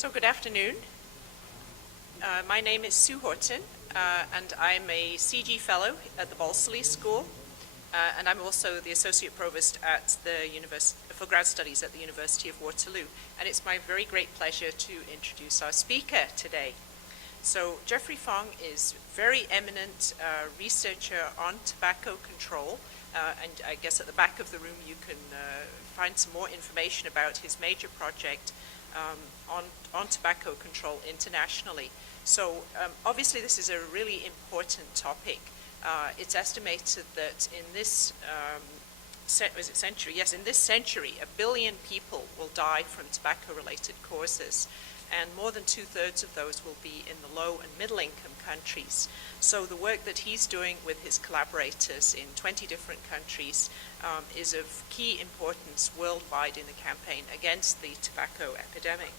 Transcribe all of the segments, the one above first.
So good afternoon. My name is Sue Horton, and I'm a Sc.D fellow at the Balsillie School, and I'm also the Associate Provost at the for Grad Studies at the University of Waterloo. And it's my very great pleasure to introduce our speaker today. So Geoffrey Fong is a very eminent researcher on tobacco control, and I guess at the back of the room you can find some more information about his major project on tobacco control internationally. So obviously this is a really important topic. It's estimated that in this century, in this century, 1 billion people will die from tobacco-related causes, and more than 2/3 of those will be in the low and middle-income countries. So the work that he's doing with his collaborators in 20 different countries is of key importance worldwide in the campaign against the tobacco epidemic.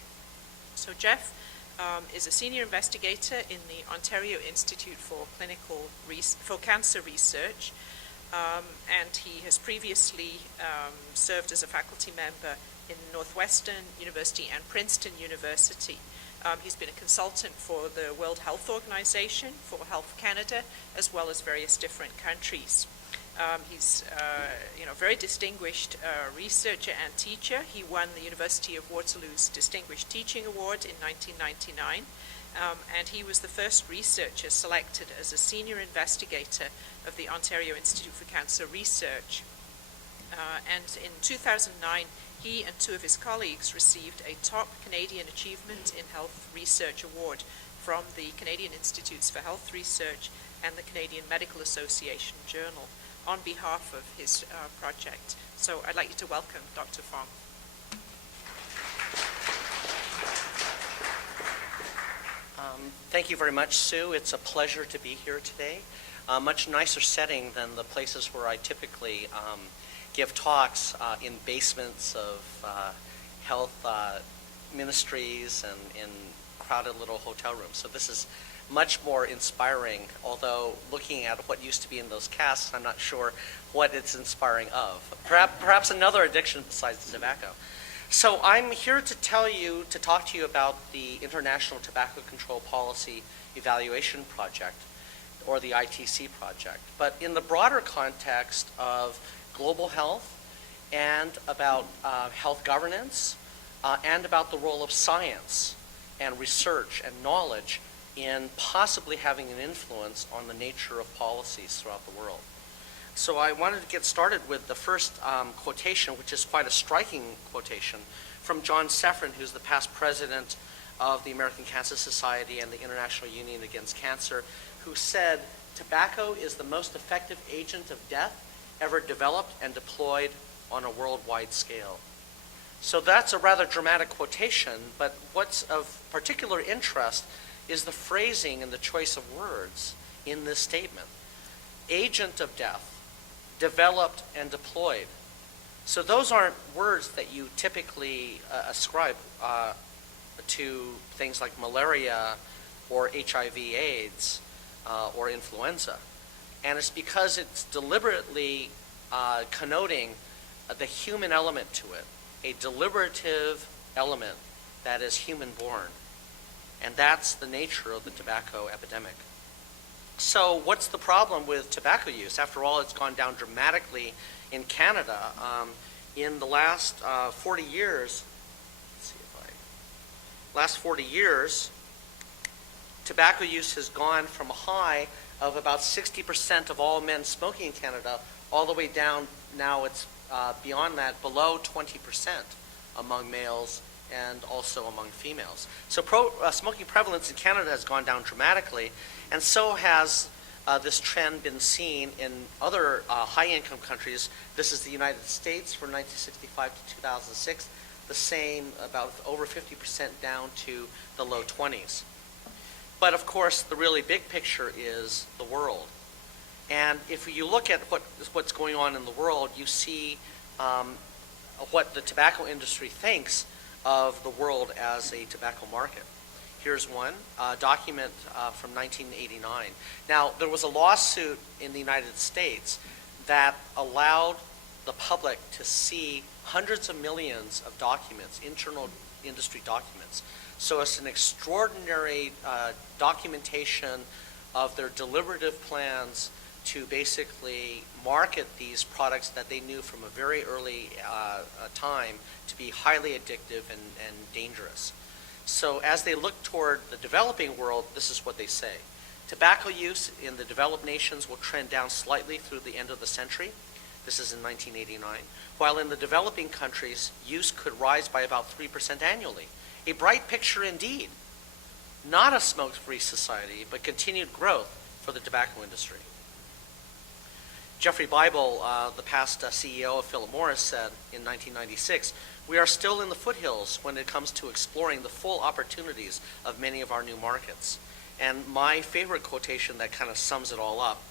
So Geoff is a senior investigator in the Ontario Institute for Cancer Research, and he has previously served as a faculty member in Northwestern University and Princeton University. He's been a consultant for the World Health Organization, for Health Canada, as well as various different countries. He's a very distinguished researcher and teacher. He won the University of Waterloo's Distinguished Teaching Award in 1999, and he was the first researcher selected as a senior investigator of the Ontario Institute for Cancer Research. And in 2009, he and two of his colleagues received a top Canadian Achievement in Health Research Award from the Canadian Institutes for Health Research and the Canadian Medical Association Journal on behalf of his project. So I'd like you to welcome Dr. Fong. Thank you very much, Sue. It's a pleasure to be here today. A much nicer setting than the places where I typically give talks in basements of health ministries and in crowded little hotel rooms. So this is much more inspiring, although looking at what used to be in those casks, I'm not sure what it's inspiring of. Perhaps another addiction besides tobacco. So I'm here to talk to you about the International Tobacco Control Policy Evaluation Project, or the ITC project, but in the broader context of global health and about health governance and about the role of science and research and knowledge in possibly having an influence on the nature of policies throughout the world. So I wanted to get started with the first quotation, which is quite a striking quotation, from John Seffrin, who's the past president of the American Cancer Society and the International Union Against Cancer, who said, "Tobacco is the most effective agent of death ever developed and deployed on a worldwide scale." So that's a rather dramatic quotation, but what's of particular interest is the phrasing and the choice of words in this statement. Agent of death, developed and deployed. So those aren't words that you typically ascribe to things like malaria or HIV/AIDS or influenza. And it's because it's deliberately connoting the human element to it, a deliberative element that is human-born. And that's the nature of the tobacco epidemic. So what's the problem with tobacco use? After all, it's gone down dramatically in Canada. In the last 40 years, tobacco use has gone from a high of about 60% of all men smoking in Canada, all the way down, now it's beyond that, below 20% among males and also among females. So smoking prevalence in Canada has gone down dramatically, and so has this trend been seen in other high-income countries. This is the United States from 1965 to 2006, the same, about over 50% down to the low 20s. But of course, the really big picture is the world. And if you look at what's going on in the world, you see what the tobacco industry thinks of the world as a tobacco market. Here's one document from 1989. Now, there was a lawsuit in the United States that allowed the public to see hundreds of millions of documents, internal industry documents. So it's an extraordinary documentation of their deliberative plans to basically market these products that they knew from a very early time to be highly addictive and dangerous. So as they look toward the developing world, this is what they say. Tobacco use in the developed nations will trend down slightly through the end of the century. This is in 1989. While in the developing countries, use could rise by about 3% annually. A bright picture indeed. Not a smoke-free society, but continued growth for the tobacco industry. Geoffrey Bible, the past CEO of Philip Morris, said in 1996, "We are still in the foothills when it comes to exploring the full opportunities of many of our new markets." And my favorite quotation that kind of sums it all up,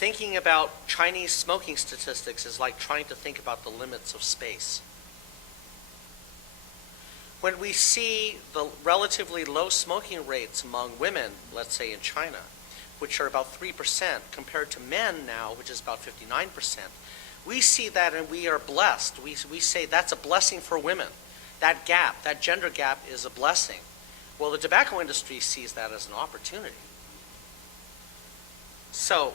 thinking about Chinese smoking statistics is like trying to think about the limits of space. When we see the relatively low smoking rates among women, let's say in China, which are about 3% compared to men now, which is about 59%, we see that and we are blessed. We say that's a blessing for women. That gap, that gender gap is a blessing. Well, the tobacco industry sees that as an opportunity. So,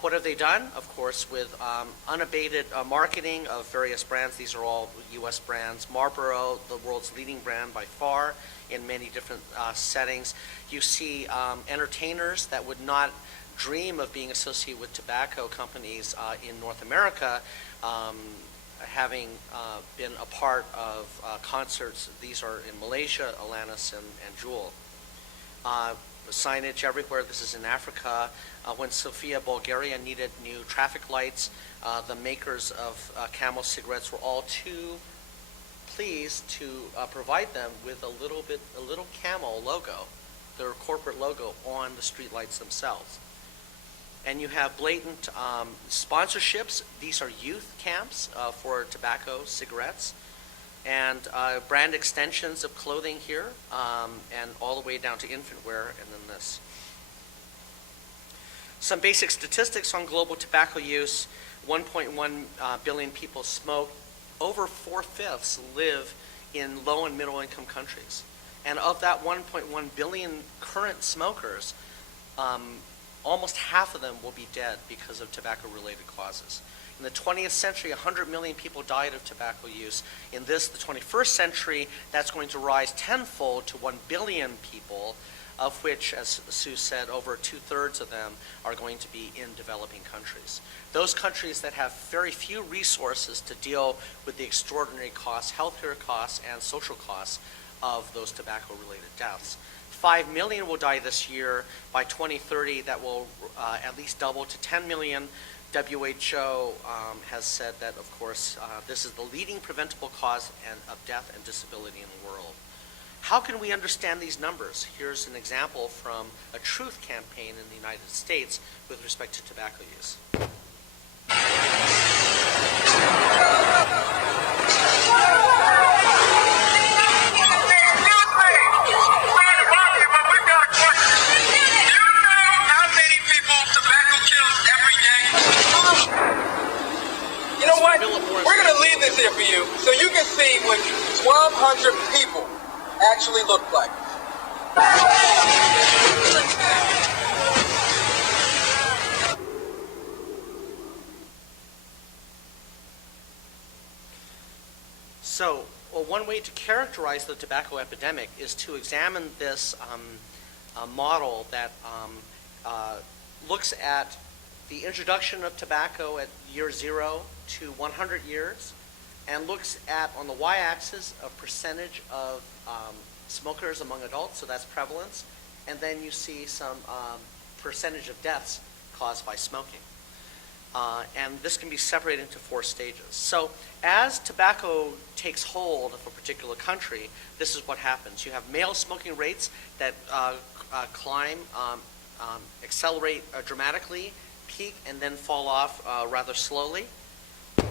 what have they done? Of course, with unabated marketing of various brands. These are all U.S. brands. Marlboro, the world's leading brand by far in many different settings. You see entertainers that would not dream of being associated with tobacco companies in North America, having been a part of concerts. These are in Malaysia, Alanis and Jewel. Signage everywhere. This is in Africa. When Sofia, Bulgaria needed new traffic lights, the makers of Camel cigarettes were all too pleased to provide them with a little Camel logo, their corporate logo, on the street lights themselves. And you have blatant sponsorships. These are youth camps for tobacco cigarettes. And brand extensions of clothing here, and all the way down to infant wear, and then this. Some basic statistics on global tobacco use. 1.1 billion people smoke. Over 4/5 live in low and middle income countries. And of that 1.1 billion current smokers, almost half of them will be dead because of tobacco-related causes. In the 20th century, 100 million people died of tobacco use. In this, the 21st century, that's going to rise tenfold to 1 billion people, of which, as Sue said, over 2/3 of them are going to be in developing countries. Those countries that have very few resources to deal with the extraordinary costs, healthcare costs, and social costs of those tobacco-related deaths. 5 million will die this year. By 2030, that will at least double to 10 million. WHO has said that, of course, this is the leading preventable cause of death and disability in the world. How can we understand these numbers? Here's an example from a truth campaign in the United States with respect to tobacco use. We're going to leave this here for you so you can see what 1,200 people actually look like. So, well, one way to characterize the tobacco epidemic is to examine this model that looks at the introduction of tobacco at year 0 to 100 years, and looks at, on the y-axis, a percentage of smokers among adults, so that's prevalence, and then you see some percentage of deaths caused by smoking. And this can be separated into 4 stages. So as tobacco takes hold of a particular country, this is what happens. You have male smoking rates that climb, accelerate dramatically, peak, and then fall off rather slowly.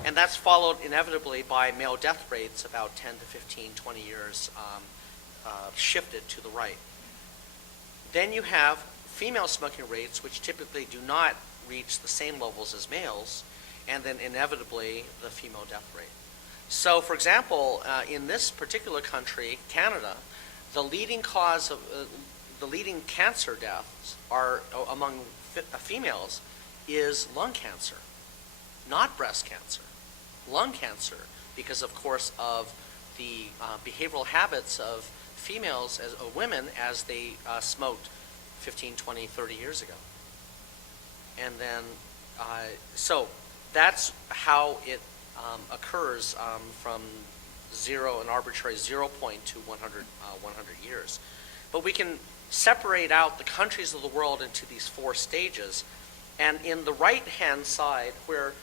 And that's followed inevitably by male death rates about 10 to 15, 20 years shifted to the right. Then you have female smoking rates, which typically do not reach the same levels as males, and then inevitably the female death rate. So, for example, in this particular country, Canada, the leading cause of the leading cancer deaths are among females is lung cancer, not breast cancer. Lung cancer, because of course of the behavioral habits of females as women as they smoked 15, 20, 30 years ago. And then, so that's how it occurs from zero, an arbitrary 0 point to 100 years. But we can separate out the countries of the world into these 4 stages. And in the right-hand side, where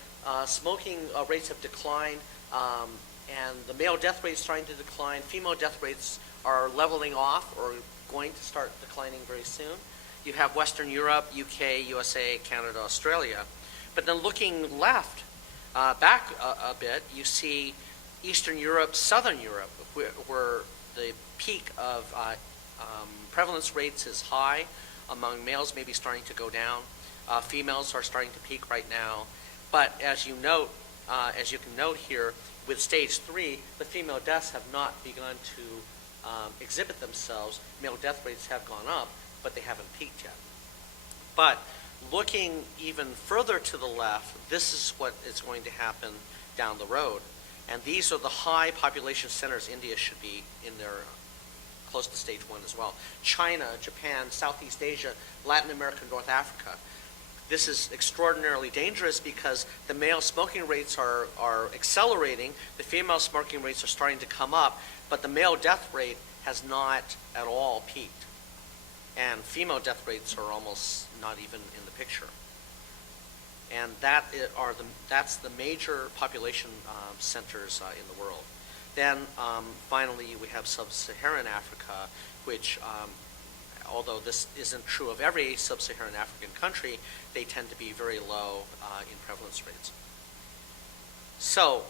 smoking rates have declined, and the male death rate is starting to decline, female death rates are leveling off or going to start declining very soon. You have Western Europe, UK, USA, Canada, Australia. But then looking left, back a bit, you see Eastern Europe, Southern Europe, where the peak of prevalence rates is high among males, maybe starting to go down. Females are starting to peak right now. But as you note, as you can note here, with stage 3, the female deaths have not begun to exhibit themselves. Male death rates have gone up, but they haven't peaked yet. But looking even further to the left, this is what is going to happen down the road. And these are the high population centers. India should be in there close to stage 1 as well. China, Japan, Southeast Asia, Latin America, North Africa. This is extraordinarily dangerous because the male smoking rates are accelerating, the female smoking rates are starting to come up, but the male death rate has not at all peaked. And female death rates are almost not even in the picture. And that's the major population centers in the world. Then finally we have sub-Saharan Africa, which although this isn't true of every sub-Saharan African country, they tend to be very low in prevalence rates. So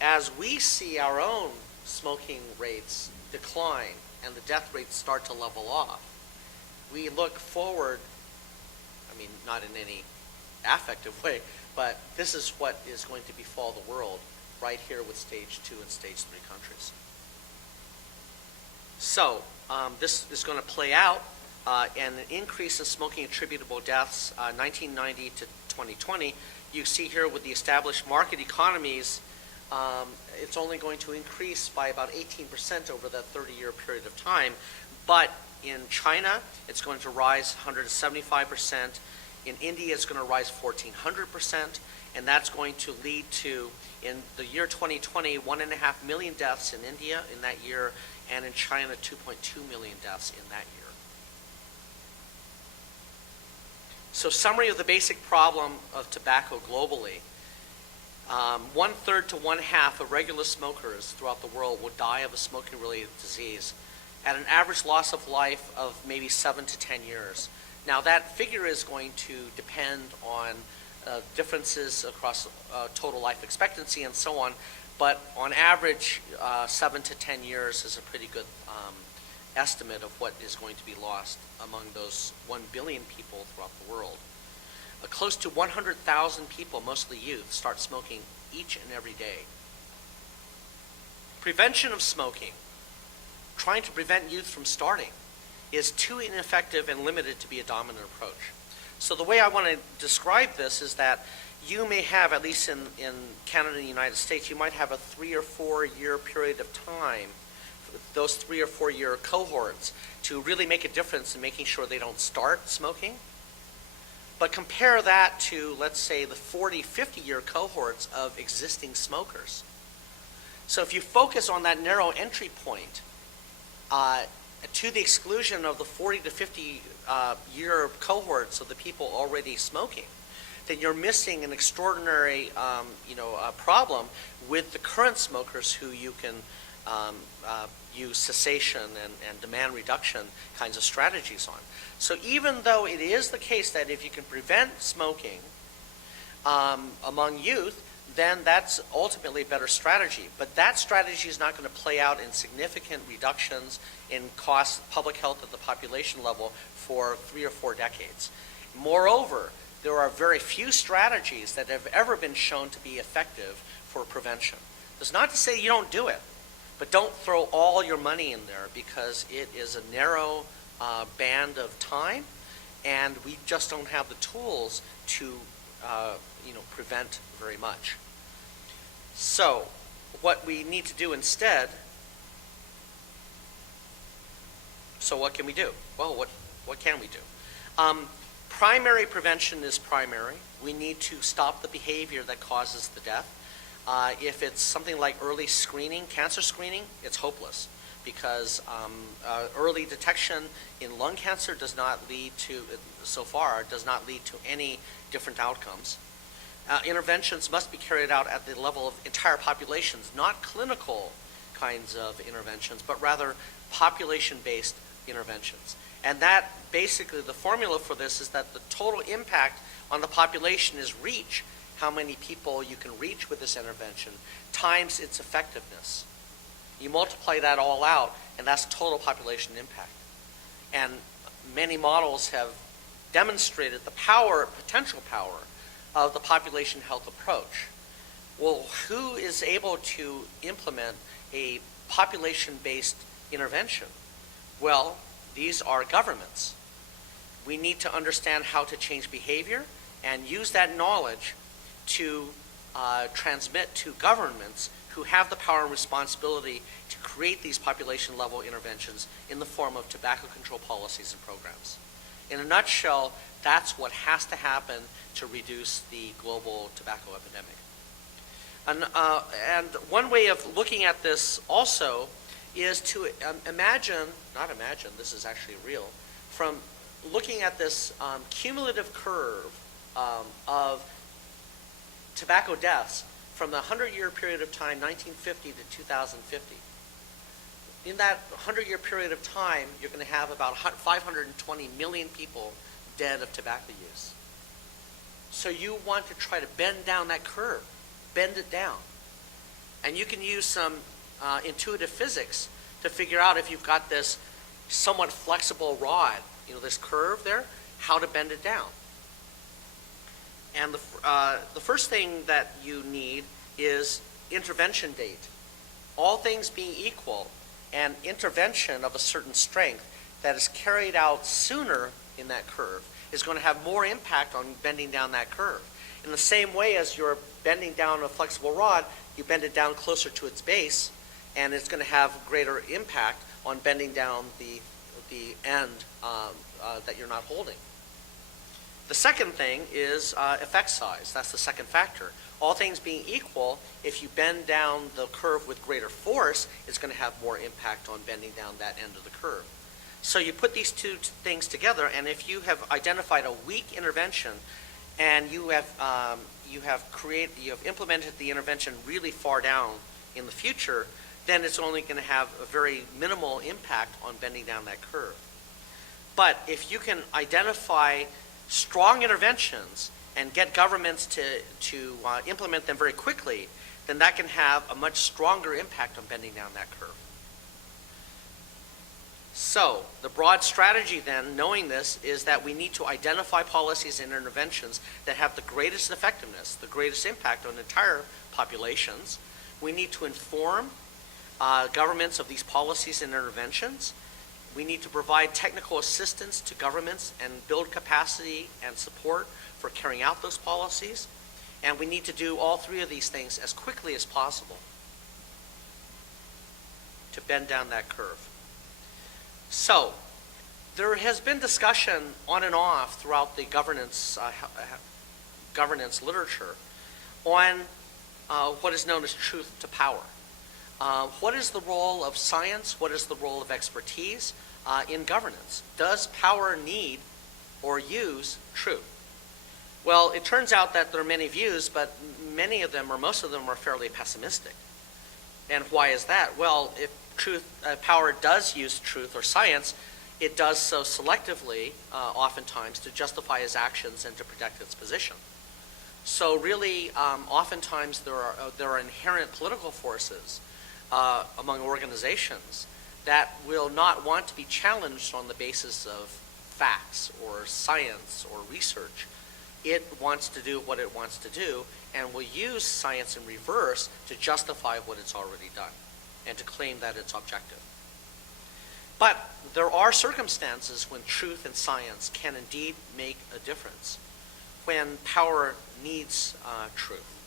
as we see our own smoking rates decline and the death rates start to level off, we look forward, I mean, not in any affective way, but this is what is going to befall the world right here with stage 2 and stage 3 countries. So this is going to play out and an increase in smoking attributable deaths 1990 to 2020. You see here with the established market economies, it's only going to increase by about 18% over that 30-year period of time. But in China, it's going to rise 175%. In India, it's going to rise 1,400%. And that's going to lead to, in the year 2020, 1.5 million deaths in India in that year, and in China, 2.2 million deaths in that year. So summary of the basic problem of tobacco globally. 1/3 to 1/2 of regular smokers throughout the world will die of a smoking-related disease at an average loss of life of maybe 7 to 10 years. Now that figure is going to depend on differences across total life expectancy and so on, but on average 7 to 10 years is a pretty good estimate of what is going to be lost among those 1 billion people throughout the world. Close to 100,000 people, mostly youth, start smoking each and every day. Prevention of smoking, trying to prevent youth from starting, is too ineffective and limited to be a dominant approach. So the way I want to describe this is that you may have, at least in Canada and the United States, you might have a 3 or 4 year period of time, those 3 or 4 year cohorts, to really make a difference in making sure they don't start smoking. But compare that to, let's say, the 40, 50 year cohorts of existing smokers. So if you focus on that narrow entry point, to the exclusion of the 40 to 50 year cohorts of the people already smoking, then you're missing an extraordinary problem with the current smokers who you can use cessation and demand reduction kinds of strategies on. So even though it is the case that if you can prevent smoking among youth, then that's ultimately a better strategy. But that strategy is not going to play out in significant reductions in cost, public health at the population level for 3 or 4 decades. Moreover, there are very few strategies that have ever been shown to be effective for prevention. That's not to say you don't do it, But don't throw all your money in there, because it is a narrow band of time, and we just don't have the tools to prevent very much. So what we need to do instead, so what can we do? Well, what can we do? Primary prevention is primary. We need to stop the behavior that causes the death. If it's something like early screening, cancer screening, it's hopeless, because early detection in lung cancer does not lead to, so far, does not lead to any different outcomes. Interventions must be carried out at the level of entire populations, not clinical kinds of interventions, but rather population-based interventions. And that, basically, the formula for this is that the total impact on the population is reach, how many people you can reach with this intervention, times its effectiveness. You multiply that all out, and that's total population impact. And many models have demonstrated the power, potential power, of the population health approach. Well, who is able to implement a population-based intervention? Well, these are governments. We need to understand how to change behavior and use that knowledge to transmit to governments who have the power and responsibility to create these population-level interventions in the form of tobacco control policies and programs. In a nutshell, that's what has to happen to reduce the global tobacco epidemic. And one way of looking at this also is to this is actually real, from looking at this cumulative curve of tobacco deaths from the 100-year period of time, 1950 to 2050. In that 100-year period of time, you're going to have about 520 million people dead of tobacco use. So you want to try to bend down that curve, bend it down. And you can use some intuitive physics to figure out, if you've got this somewhat flexible rod, this curve there, how to bend it down. And the first thing that you need is intervention date. All things being equal, an intervention of a certain strength that is carried out sooner in that curve is going to have more impact on bending down that curve. In the same way as you're bending down a flexible rod, you bend it down closer to its base, and it's going to have greater impact on bending down the end that you're not holding. The second thing is effect size. That's the second factor. All things being equal, if you bend down the curve with greater force, it's going to have more impact on bending down that end of the curve. So you put these two things together, and if you have identified a weak intervention, and you have implemented the intervention really far down in the future, then it's only going to have a very minimal impact on bending down that curve. But if you can identify strong interventions and get governments to implement them very quickly, then that can have a much stronger impact on bending down that curve. So the broad strategy then, knowing this, is that we need to identify policies and interventions that have the greatest effectiveness, the greatest impact on entire populations. We need to inform governments of these policies and interventions. We need to provide technical assistance to governments and build capacity and support for carrying out those policies. And we need to do all three of these things as quickly as possible to bend down that curve. So, there has been discussion on and off throughout the governance literature on what is known as truth to power. What is the role of science? What is the role of expertise in governance? Does power need or use truth? Well, it turns out that there are many views, but many of them, or most of them, are fairly pessimistic. And why is that? Well, if power does use truth or science, it does so selectively, oftentimes, to justify its actions and to protect its position. So really, oftentimes there are inherent political forces among organizations that will not want to be challenged on the basis of facts or science or research. It wants to do what it wants to do and will use science in reverse to justify what it's already done. and to claim that it's objective. But there are circumstances when truth and science can indeed make a difference, when power needs truth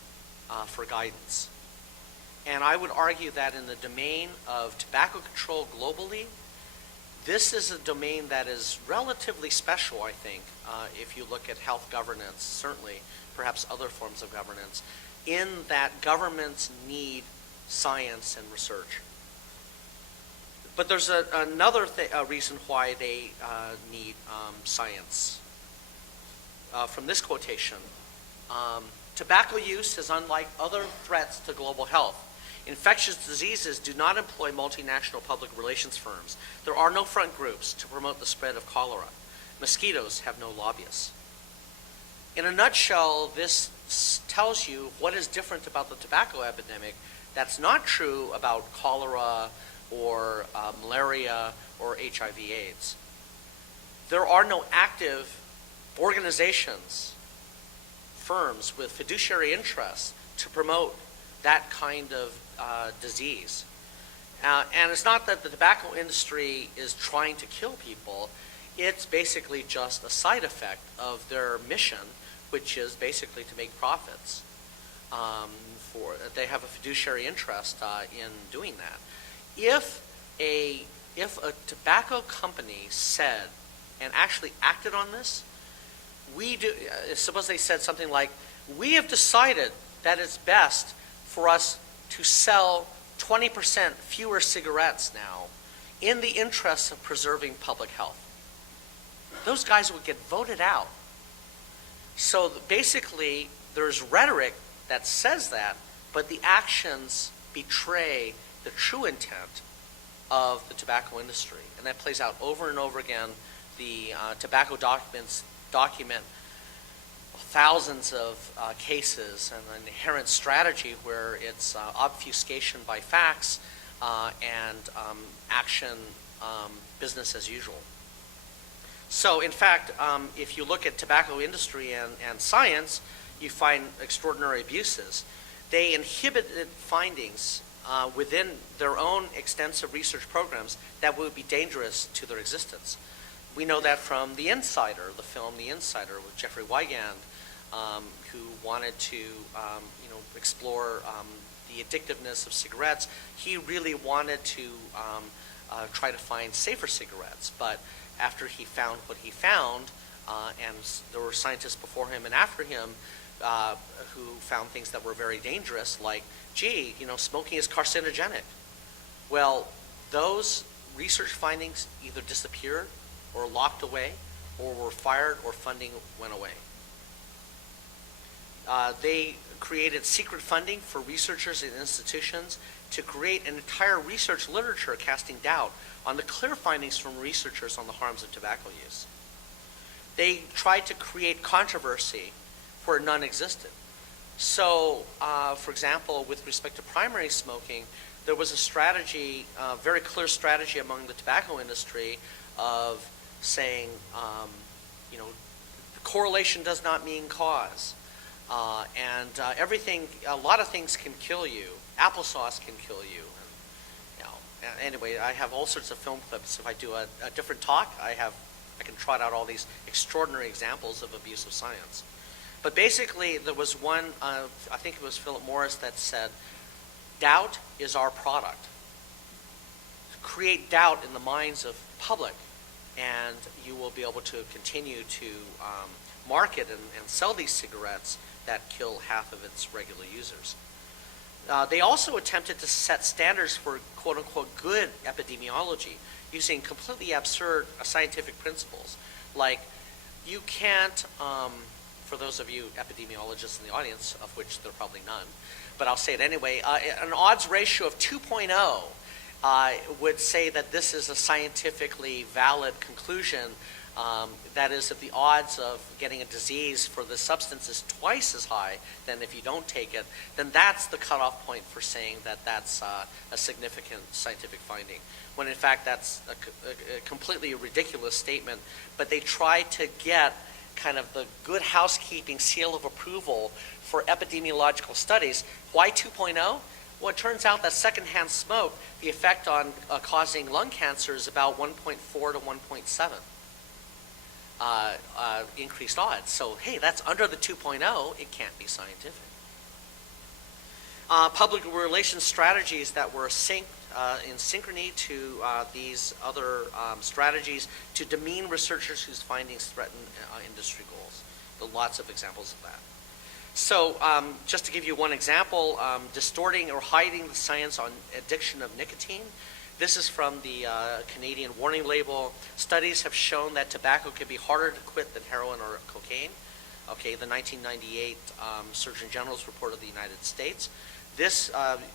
for guidance. And I would argue that in the domain of tobacco control globally, this is a domain that is relatively special, I think, if you look at health governance, certainly, perhaps other forms of governance, in that governments need science and research. But there's another reason why they need science. From this quotation, tobacco use is unlike other threats to global health. Infectious diseases do not employ multinational public relations firms. There are no front groups to promote the spread of cholera. Mosquitoes have no lobbyists. In a nutshell, this tells you what is different about the tobacco epidemic that's not true about cholera or malaria or HIV/AIDS. There are no active organizations, firms with fiduciary interests to promote that kind of disease. And it's not that the tobacco industry is trying to kill people. It's basically just a side effect of their mission, which is basically to make profits. They have a fiduciary interest in doing that. If a tobacco company said and actually acted on this, suppose they said something like, we have decided that it's best for us to sell 20% fewer cigarettes now in the interest of preserving public health. Those guys would get voted out. So basically, there's rhetoric that says that, but the actions betray the true intent of the tobacco industry. And that plays out over and over again. The tobacco documents document thousands of cases and an inherent strategy where it's obfuscation by facts and action business as usual. So in fact, if you look at tobacco industry and science, you find extraordinary abuses. They inhibited findings within their own extensive research programs that would be dangerous to their existence. We know that from The Insider, the film The Insider with Geoffrey, who wanted to explore the addictiveness of cigarettes. He really wanted to try to find safer cigarettes, but after he found what he found, and there were scientists before him and after him who found things that were very dangerous, like, smoking is carcinogenic. Well, those research findings either disappeared or locked away, or were fired, or funding went away. They created secret funding for researchers and institutions to create an entire research literature casting doubt on the clear findings from researchers on the harms of tobacco use. They tried to create controversy where none existed. So, for example, with respect to primary smoking, there was a strategy, very clear strategy among the tobacco industry of saying, the correlation does not mean cause. And a lot of things can kill you. Applesauce can kill you. Anyway, I have all sorts of film clips. If I do a different talk, I can trot out all these extraordinary examples of abuse of science. But basically, there was one, I think it was Philip Morris, that said, doubt is our product. Create doubt in the minds of public, and you will be able to continue to market and sell these cigarettes that kill half of its regular users. They also attempted to set standards for quote-unquote good epidemiology using completely absurd scientific principles. Like, you can't, for those of you epidemiologists in the audience, of which there are probably none, but I'll say it anyway, an odds ratio of 2.0 would say that this is a scientifically valid conclusion. That is, if the odds of getting a disease for the substance is twice as high than if you don't take it, then that's the cutoff point for saying that that's a significant scientific finding, when in fact that's a completely ridiculous statement. But they try to get kind of the good housekeeping seal of approval for epidemiological studies. Why 2.0? Well, it turns out that secondhand smoke, the effect on causing lung cancer is about 1.4 to 1.7 increased odds. So, hey, that's under the 2.0. It can't be scientific. Public relations strategies that were in synchrony to these other strategies to demean researchers whose findings threaten industry goals. There are lots of examples of that. So just to give you one example, distorting or hiding the science on addiction of nicotine. This is from the Canadian warning label. Studies have shown that tobacco can be harder to quit than heroin or cocaine. Okay, the 1998 Surgeon General's report of the United States. This,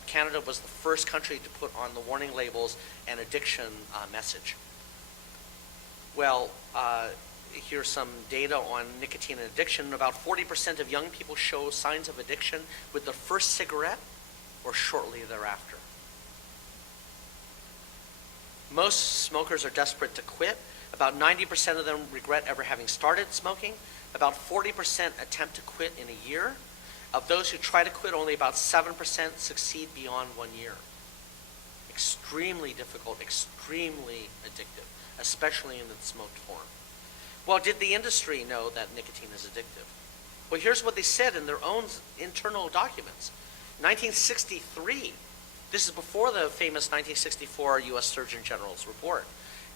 Canada was the first country to put on the warning labels an addiction message. Well, here's some data on nicotine and addiction. About 40% of young people show signs of addiction with their first cigarette or shortly thereafter. Most smokers are desperate to quit. About 90% of them regret ever having started smoking. About 40% attempt to quit in a year. Of those who try to quit, only about 7% succeed beyond 1 year. Extremely difficult, extremely addictive, especially in the smoked form. Well, did the industry know that nicotine is addictive? Well, here's what they said in their own internal documents. 1963, this is before the famous 1964 U.S. Surgeon General's report.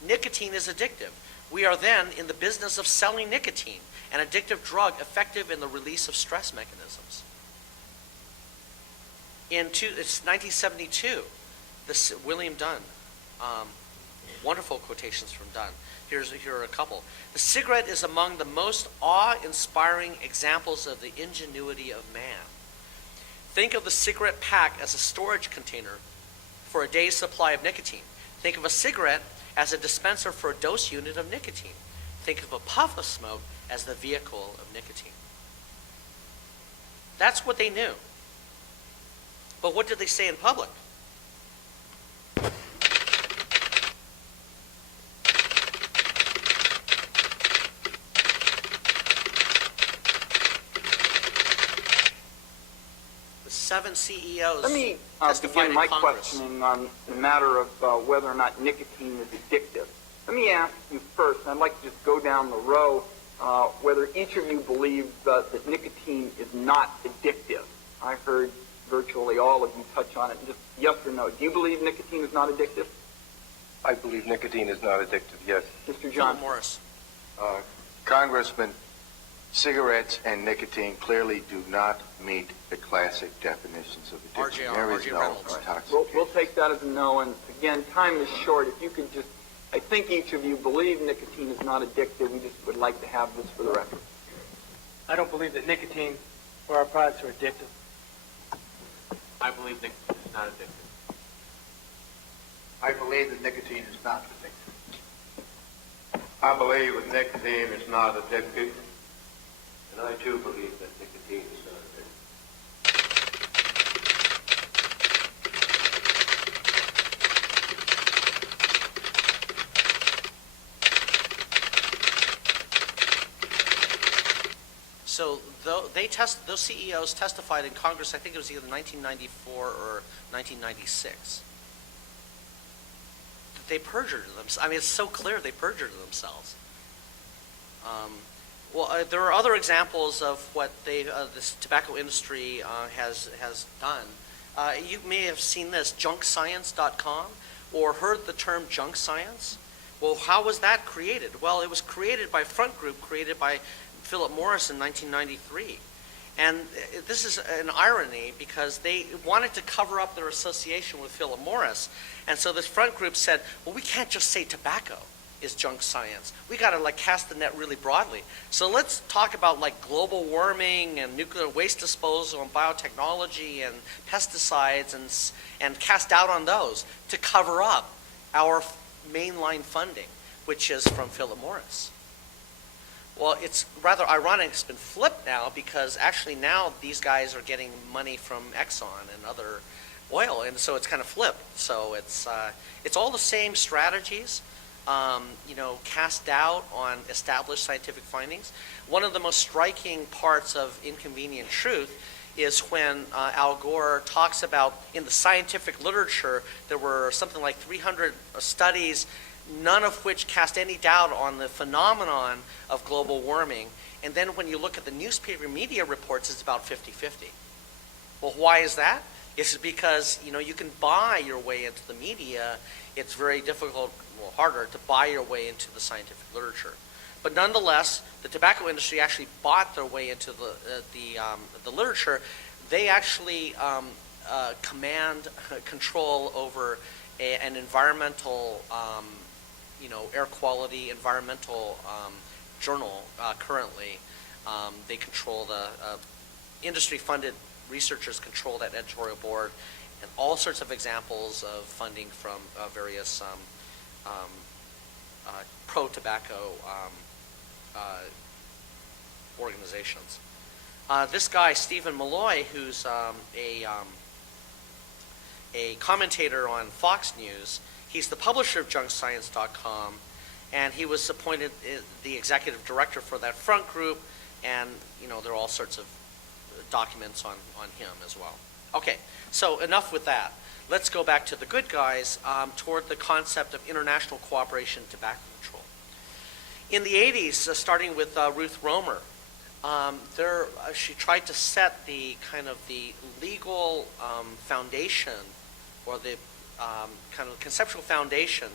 Nicotine is addictive. We are then in the business of selling nicotine, an addictive drug effective in the release of stress mechanisms. It's 1972, William Dunn, wonderful quotations from Dunn. Here are a couple. The cigarette is among the most awe-inspiring examples of the ingenuity of man. Think of the cigarette pack as a storage container for a day's supply of nicotine. Think of a cigarette as a dispenser for a dose unit of nicotine. Think of a puff of smoke as the vehicle of nicotine. That's what they knew. But what did they say in public? The 7 CEOs Let me testified begin in my Congress. questioning on the matter of whether or not nicotine is addictive. Let me ask you first, and I'd like to just go down the row, whether each of you believes that nicotine is not addictive. I heard virtually all of you touch on it. Just yes or no. Do you believe nicotine is not addictive? I believe nicotine is not addictive, yes. Mr. John? Philip Morris. Congressman, cigarettes and nicotine clearly do not meet the classic definitions of addiction. RJ There is no Reynolds. intoxication. We'll take that as a no. And again, time is short. If you could just, I think each of you believe nicotine is not addictive. We just would like to have this for the record. I don't believe that nicotine or our products are addictive. I believe nicotine is not addictive. I believe that nicotine is not addictive. I believe that nicotine is not addictive. And I too believe that nicotine is not addictive. So those CEOs testified in Congress, I think it was either 1994 or 1996. They perjured themselves. I mean, it's so clear they perjured themselves. There are other examples of what this tobacco industry has done. You may have seen this, junkscience.com, or heard the term junk science. Well, how was that created? Well, it was created by a front group created by Philip Morris in 1993. And this is an irony because they wanted to cover up their association with Philip Morris. And so this front group said, well, we can't just say tobacco is junk science. We got to cast the net really broadly. So let's talk about global warming and nuclear waste disposal and biotechnology and pesticides and cast doubt on those to cover up our mainline funding, which is from Philip Morris. Well, it's rather ironic it's been flipped now because actually now these guys are getting money from Exxon and other oil, and so it's kind of flipped. So it's all the same strategies, cast doubt on established scientific findings. One of the most striking parts of Inconvenient Truth is when Al Gore talks about, in the scientific literature, there were something like 300 studies, none of which cast any doubt on the phenomenon of global warming. And then when you look at the newspaper media reports, it's about 50-50. Well, why is that? It's because, you can buy your way into the media. It's very difficult, well, harder to buy your way into the scientific literature. But nonetheless, the tobacco industry actually bought their way into the literature. They actually command control over an environmental, air quality environmental journal currently. They control the industry-funded researchers control that editorial board, and all sorts of examples of funding from various pro-tobacco organizations. This guy, Stephen Malloy, who's a commentator on Fox News, he's the publisher of JunkScience.com, and he was appointed the executive director for that front group, and there are all sorts of documents on him as well. Okay, so enough with that. Let's go back to the good guys toward the concept of international cooperation in tobacco control. In the 80s, starting with Ruth Romer, she tried to set the kind of the legal foundation, or the kind of conceptual foundation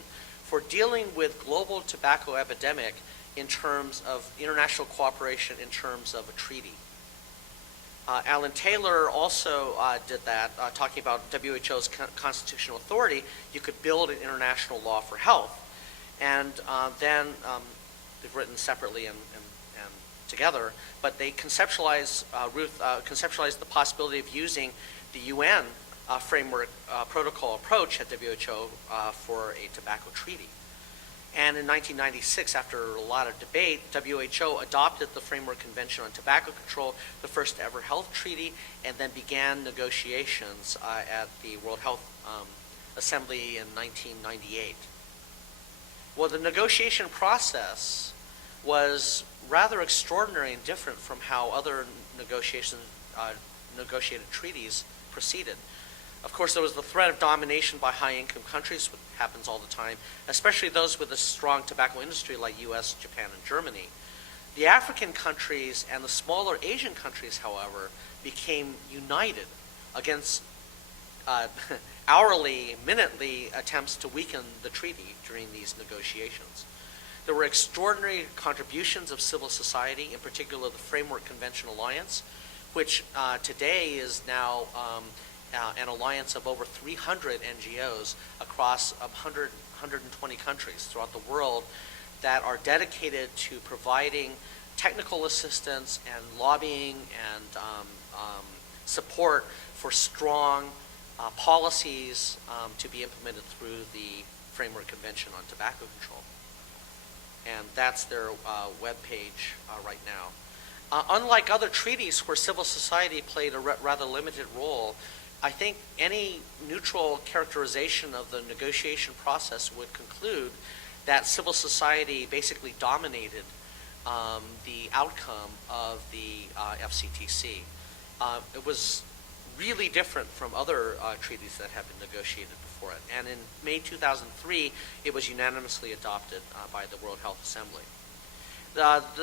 for dealing with global tobacco epidemic in terms of international cooperation in terms of a treaty. Alan Taylor also did that, talking about WHO's constitutional authority. You could build an international law for health. And then they've written separately and together, but they conceptualized, Ruth conceptualized the possibility of using the UN framework protocol approach at WHO for a tobacco treaty. And in 1996, after a lot of debate, WHO adopted the Framework Convention on Tobacco Control, the first ever health treaty, and then began negotiations at the World Health Assembly in 1998. Well, the negotiation process was rather extraordinary and different from how other negotiated treaties proceeded. Of course, there was the threat of domination by high-income countries, which happens all the time, especially those with a strong tobacco industry like US, Japan, and Germany. The African countries and the smaller Asian countries, however, became united against hourly, minutely attempts to weaken the treaty during these negotiations. There were extraordinary contributions of civil society, in particular the Framework Convention Alliance, which today is now an alliance of over 300 NGOs across 120 countries throughout the world that are dedicated to providing technical assistance and lobbying and support for strong policies to be implemented through the Framework Convention on Tobacco Control. And that's their webpage right now. Unlike other treaties where civil society played a rather limited role, I think any neutral characterization of the negotiation process would conclude that civil society basically dominated the outcome of the FCTC. It was really different from other treaties that have been negotiated before it. And in May 2003, it was unanimously adopted by the World Health Assembly.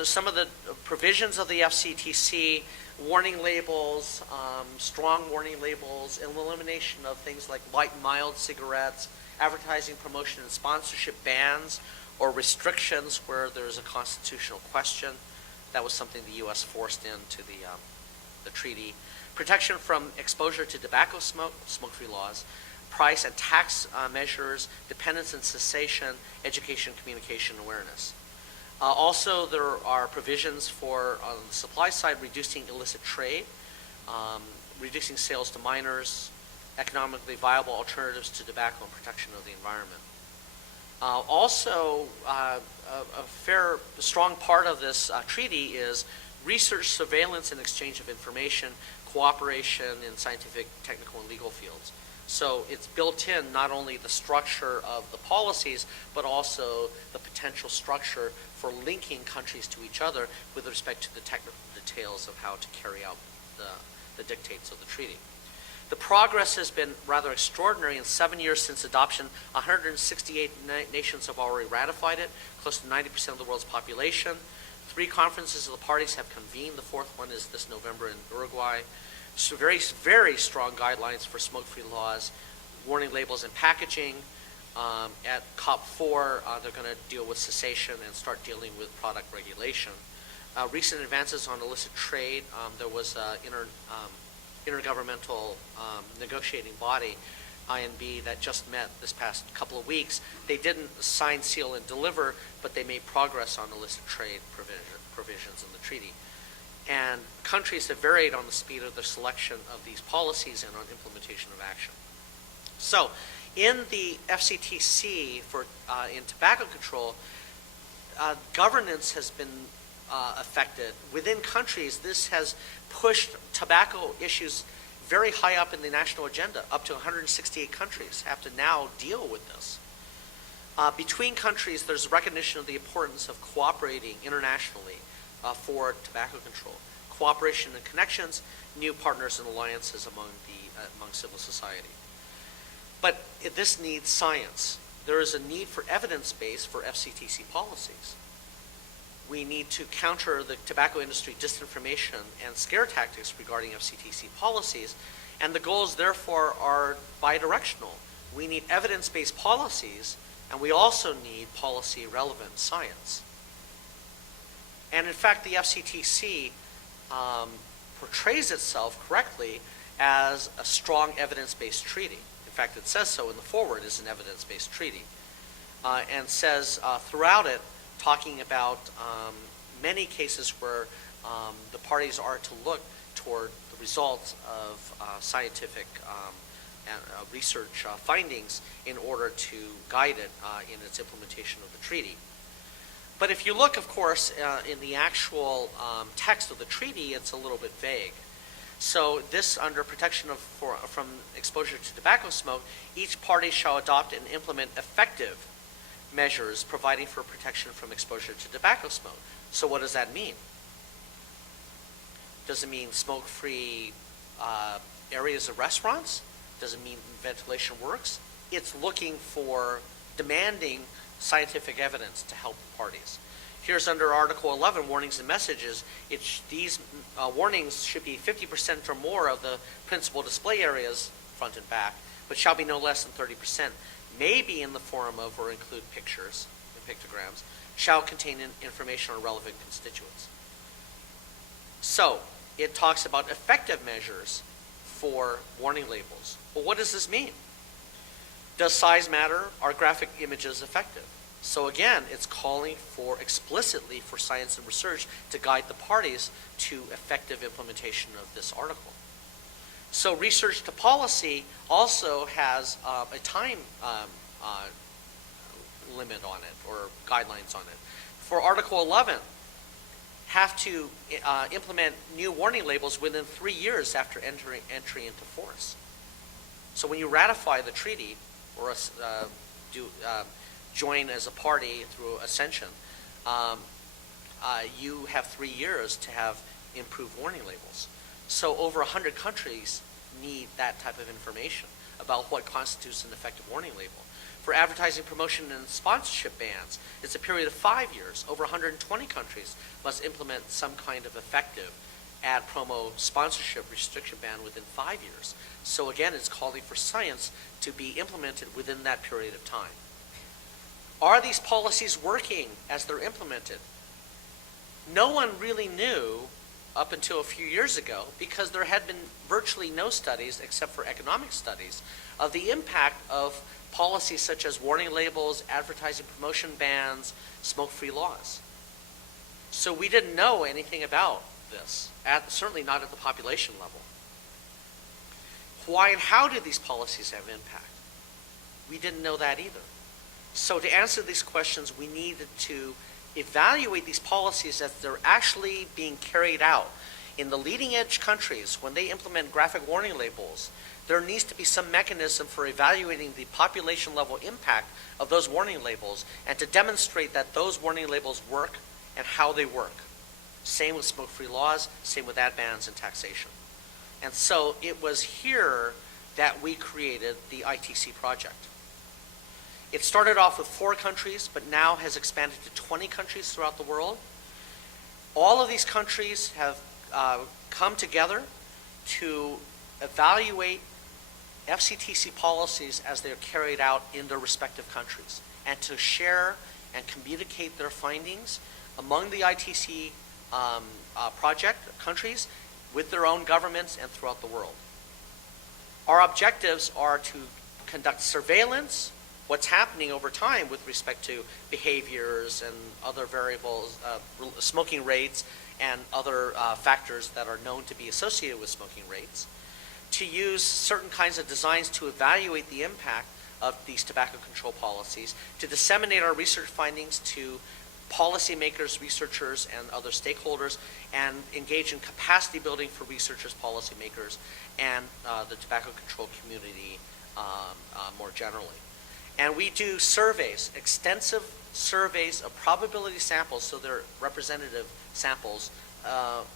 Some of the provisions of the FCTC, warning labels, strong warning labels, elimination of things like light and mild cigarettes, advertising, promotion, and sponsorship bans, or restrictions where there's a constitutional question. That was something the U.S. forced into the treaty. Protection from exposure to tobacco smoke, smoke-free laws, price and tax measures, dependence and cessation, education, communication, awareness. Also, there are provisions for, on the supply side, reducing illicit trade, reducing sales to minors, economically viable alternatives to tobacco, and protection of the environment. Also, a strong part of this treaty is research, surveillance, and exchange of information, cooperation in scientific, technical, and legal fields. So it's built in not only the structure of the policies, but also the potential structure for linking countries to each other with respect to the technical details of how to carry out the dictates of the treaty. The progress has been rather extraordinary. In 7 years since adoption, 168 nations have already ratified it, close to 90% of the world's population. 3 conferences of the parties have convened. The 4th one is this November in Uruguay. So very, very strong guidelines for smoke-free laws, warning labels and packaging. At COP4, they're going to deal with cessation and start dealing with product regulation. Recent advances on illicit trade, there was an intergovernmental negotiating body, INB, that just met this past couple of weeks. They didn't sign, seal, and deliver, but they made progress on illicit trade provisions in the treaty. And countries have varied on the speed of their selection of these policies and on implementation of action. So, in the FCTC in tobacco control, governance has been affected. Within countries, this has pushed tobacco issues very high up in the national agenda. Up to 168 countries have to now deal with this. Between countries, there's recognition of the importance of cooperating internationally for tobacco control. Cooperation and connections, new partners and alliances among civil society. But this needs science. There is a need for evidence base for FCTC policies. We need to counter the tobacco industry disinformation and scare tactics regarding FCTC policies, and the goals, therefore, are bidirectional. We need evidence-based policies, and we also need policy-relevant science. And in fact, the FCTC portrays itself correctly as a strong evidence-based treaty. In fact, it says so in the foreword as an evidence-based treaty, and says throughout it, talking about many cases where the parties are to look toward the results of scientific and research findings in order to guide it in its implementation of the treaty. But if you look, of course, in the actual text of the treaty, it's a little bit vague. So this, under protection from exposure to tobacco smoke, each party shall adopt and implement effective measures providing for protection from exposure to tobacco smoke. So what does that mean? Does it mean smoke-free areas of restaurants? Does it mean ventilation works? It's looking for demanding scientific evidence to help the parties. Here's under Article 11, warnings and messages. These warnings should be 50% or more of the principal display areas, front and back, but shall be no less than 30%, may be in the form of or include pictures and pictograms, shall contain information on relevant constituents. So, it talks about effective measures for warning labels. Well, what does this mean? Does size matter? Are graphic images effective? So again, it's calling for explicitly for science and research to guide the parties to effective implementation of this article. So research to policy also has a time limit on it, or guidelines on it. For Article 11, have to implement new warning labels within 3 years after entry into force. So when you ratify the treaty, or join as a party through accession, you have 3 years to have improved warning labels. So over 100 countries need that type of information about what constitutes an effective warning label. For advertising, promotion, and sponsorship bans, it's a period of 5 years. Over 120 countries must implement some kind of effective ad promo sponsorship restriction ban within 5 years. So again, it's calling for science to be implemented within that period of time. Are these policies working as they're implemented? No one really knew up until a few years ago, because there had been virtually no studies, except for economic studies, of the impact of policies such as warning labels, advertising promotion bans, smoke-free laws. So we didn't know anything about this, certainly not at the population level. Why and how did these policies have impact? We didn't know that either. So to answer these questions, we needed to evaluate these policies as they're actually being carried out. In the leading edge countries, when they implement graphic warning labels, there needs to be some mechanism for evaluating the population level impact of those warning labels and to demonstrate that those warning labels work and how they work. Same with smoke-free laws, same with ad bans and taxation. And so it was here that we created the ITC project. It started off with 4 countries, but now has expanded to 20 countries throughout the world. All of these countries have come together to evaluate FCTC policies as they're carried out in their respective countries, and to share and communicate their findings among the ITC project countries with their own governments and throughout the world. Our objectives are to conduct surveillance, what's happening over time with respect to behaviors and other variables, smoking rates and other factors that are known to be associated with smoking rates, to use certain kinds of designs to evaluate the impact of these tobacco control policies, to disseminate our research findings to policymakers, researchers, and other stakeholders, and engage in capacity building for researchers, policymakers, and the tobacco control community more generally. And we do surveys, extensive surveys of probability samples, so they're representative samples.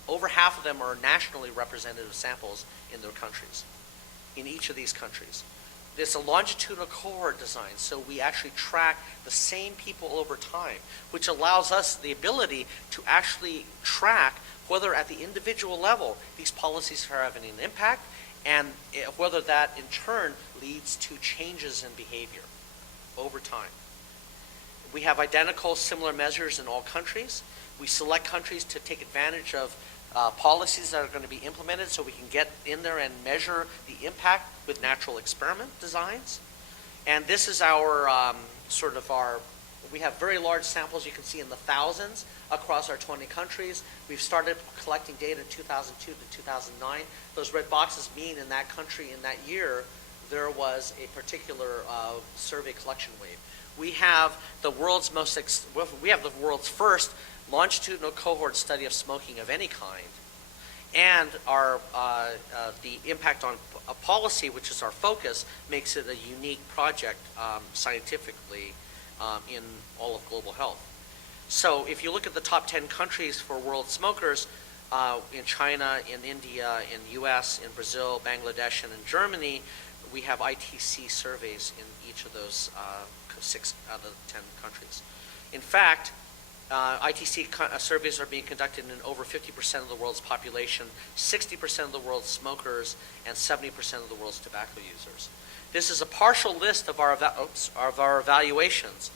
Over half of them are nationally representative samples in their countries, in each of these countries. It's a longitudinal cohort design, so we actually track the same people over time, which allows us the ability to actually track whether at the individual level these policies are having an impact, and whether that in turn leads to changes in behavior over time. We have identical similar measures in all countries. We select countries to take advantage of policies that are going to be implemented, so we can get in there and measure the impact with natural experiment designs. And this is our we have very large samples, you can see in the thousands across our 20 countries. We've started collecting data in 2002 to 2009. Those red boxes mean in that country in that year there was a particular survey collection wave. We have the world's first longitudinal cohort study of smoking of any kind, and our the impact on policy, which is our focus, makes it a unique project scientifically in all of global health. So if you look at the top 10 countries for world smokers, in China, in India, in US, in Brazil, Bangladesh, and in Germany, we have ITC surveys in each of those 6 out of 10 countries. In fact, ITC surveys are being conducted in over 50% of the world's population, 60% of the world's smokers, and 70% of the world's tobacco users. This is a partial list of our evaluations,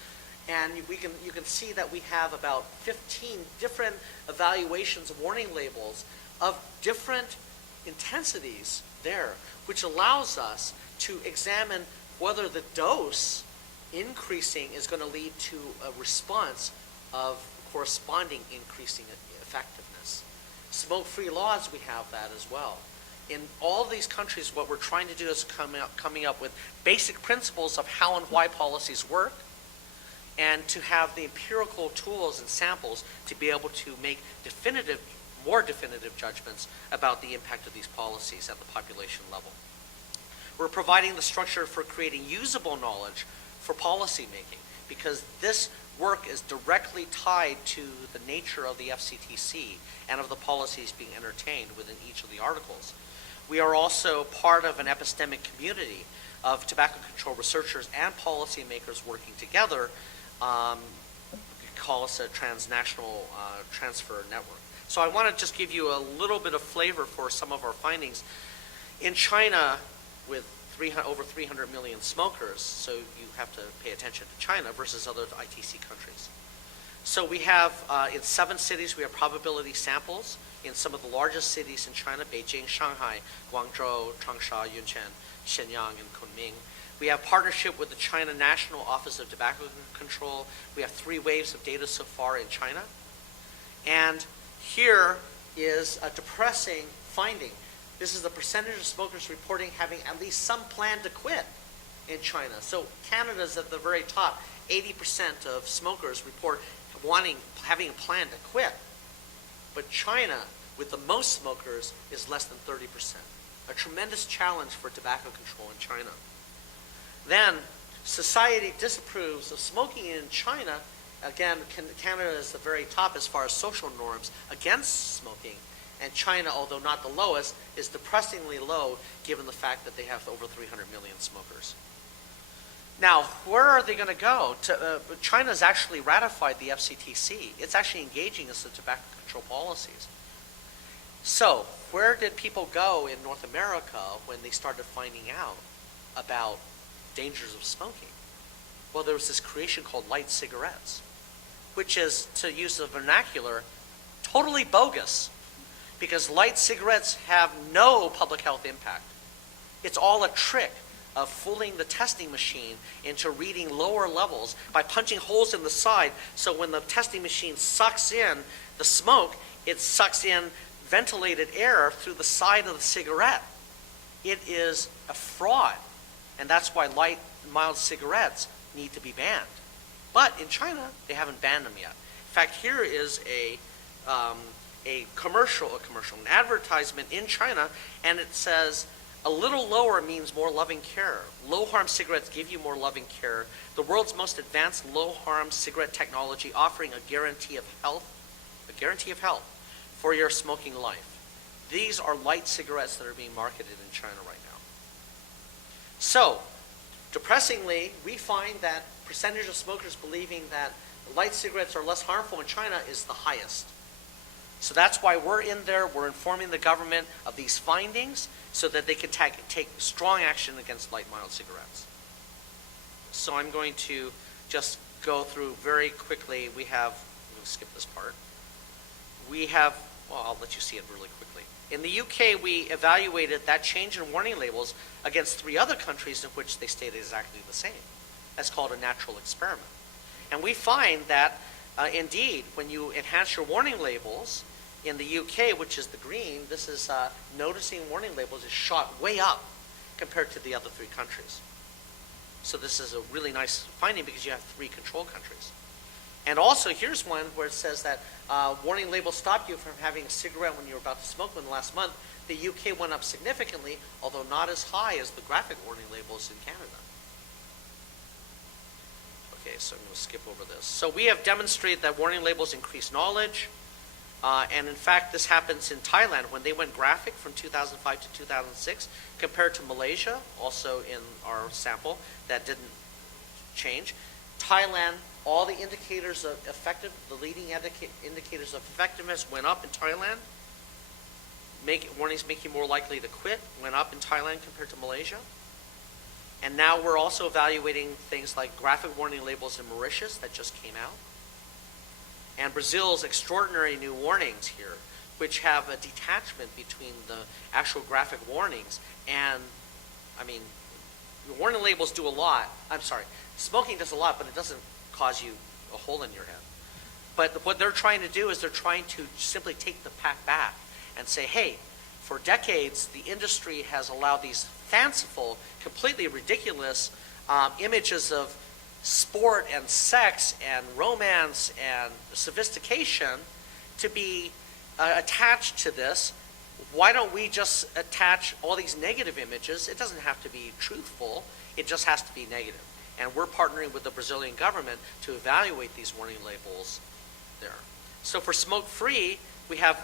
and you can see that we have about 15 different evaluations, warning labels of different intensities there, which allows us to examine whether the dose increasing is going to lead to a response of corresponding increasing effectiveness. Smoke-free laws, we have that as well. In all these countries, what we're trying to do is coming up with basic principles of how and why policies work, and to have the empirical tools and samples to be able to make more definitive judgments about the impact of these policies at the population level. We're providing the structure for creating usable knowledge for policy making, because this work is directly tied to the nature of the FCTC and of the policies being entertained within each of the articles. We are also part of an epistemic community of tobacco control researchers and policymakers working together. We call us a transnational transfer network. So I want to just give you a little bit of flavor for some of our findings. In China, with over 300 million smokers, so you have to pay attention to China versus other ITC countries. So we have, in 7 cities, we have probability samples in some of the largest cities in China: Beijing, Shanghai, Guangzhou, Changsha, Yunqian, Shenyang, and Kunming. We have partnership with the China National Office of Tobacco Control. We have 3 waves of data so far in China. And here is a depressing finding. This is the percentage of smokers reporting having at least some plan to quit in China. So Canada's at the very top. 80% of smokers report having a plan to quit. But China, with the most smokers, is less than 30%. A tremendous challenge for tobacco control in China. Then, society disapproves of smoking in China. Again, Canada is the very top as far as social norms against smoking. And China, although not the lowest, is depressingly low given the fact that they have over 300 million smokers. Now, where are they going to go? China's actually ratified the FCTC. It's actually engaging us in tobacco control policies. So, where did people go in North America when they started finding out about dangers of smoking? Well, there was this creation called light cigarettes, which is, to use the vernacular, totally bogus, because light cigarettes have no public health impact. It's all a trick of fooling the testing machine into reading lower levels by punching holes in the side, so when the testing machine sucks in the smoke, it sucks in ventilated air through the side of the cigarette. It is a fraud, and that's why light, mild cigarettes need to be banned. But in China, they haven't banned them yet. In fact, here is an advertisement in China, and it says, "A little lower means more loving care. Low-harm cigarettes give you more loving care. The world's most advanced low-harm cigarette technology, offering a guarantee of health for your smoking life." These are light cigarettes that are being marketed in China right now. So, depressingly, we find that percentage of smokers believing that light cigarettes are less harmful in China is the highest. So that's why we're in there. We're informing the government of these findings so that they can take strong action against light, mild cigarettes. So I'm going to just go through very quickly. I'm going to skip this part. I'll let you see it really quickly. In the UK, we evaluated that change in warning labels against 3 other countries in which they stayed exactly the same. That's called a natural experiment. And we find that, indeed, when you enhance your warning labels, in the UK, which is the green, this is noticing warning labels is shot way up compared to the other 3 countries. So this is a really nice finding because you have 3 control countries. And also, here's one where it says that warning labels stop you from having a cigarette when you're about to smoke one last month. The UK went up significantly, although not as high as the graphic warning labels in Canada. Okay, so I'm going to skip over this. So we have demonstrated that warning labels increase knowledge. And in fact, this happens in Thailand when they went graphic from 2005 to 2006, compared to Malaysia, also in our sample, that didn't change. Thailand, all the indicators of the leading indicators of effectiveness went up in Thailand. Warnings make you more likely to quit went up in Thailand compared to Malaysia. And now we're also evaluating things like graphic warning labels in Mauritius that just came out. And Brazil's extraordinary new warnings here, which have a detachment between the actual graphic warnings and, the warning labels do a lot. Smoking does a lot, but it doesn't cause you a hole in your head. But what they're trying to do is they're trying to simply take the pack back and say, hey, for decades, the industry has allowed these fanciful, completely ridiculous images of sport and sex and romance and sophistication to be attached to this. Why don't we just attach all these negative images? It doesn't have to be truthful. It just has to be negative. And we're partnering with the Brazilian government to evaluate these warning labels there. So for smoke-free, we have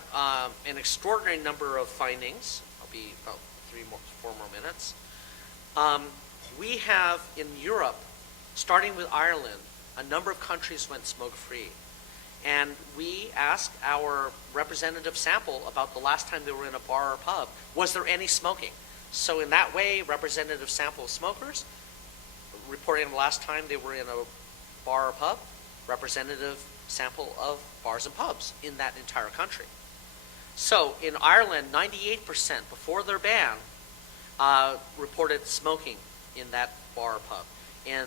an extraordinary number of findings. I'll be about 4 more minutes. We have in Europe, starting with Ireland, a number of countries went smoke-free. And we asked our representative sample about the last time they were in a bar or pub, was there any smoking? So in that way, representative sample of smokers, reporting the last time they were in a bar or pub, representative sample of bars and pubs in that entire country. So in Ireland, 98% before their ban reported smoking in that bar or pub. In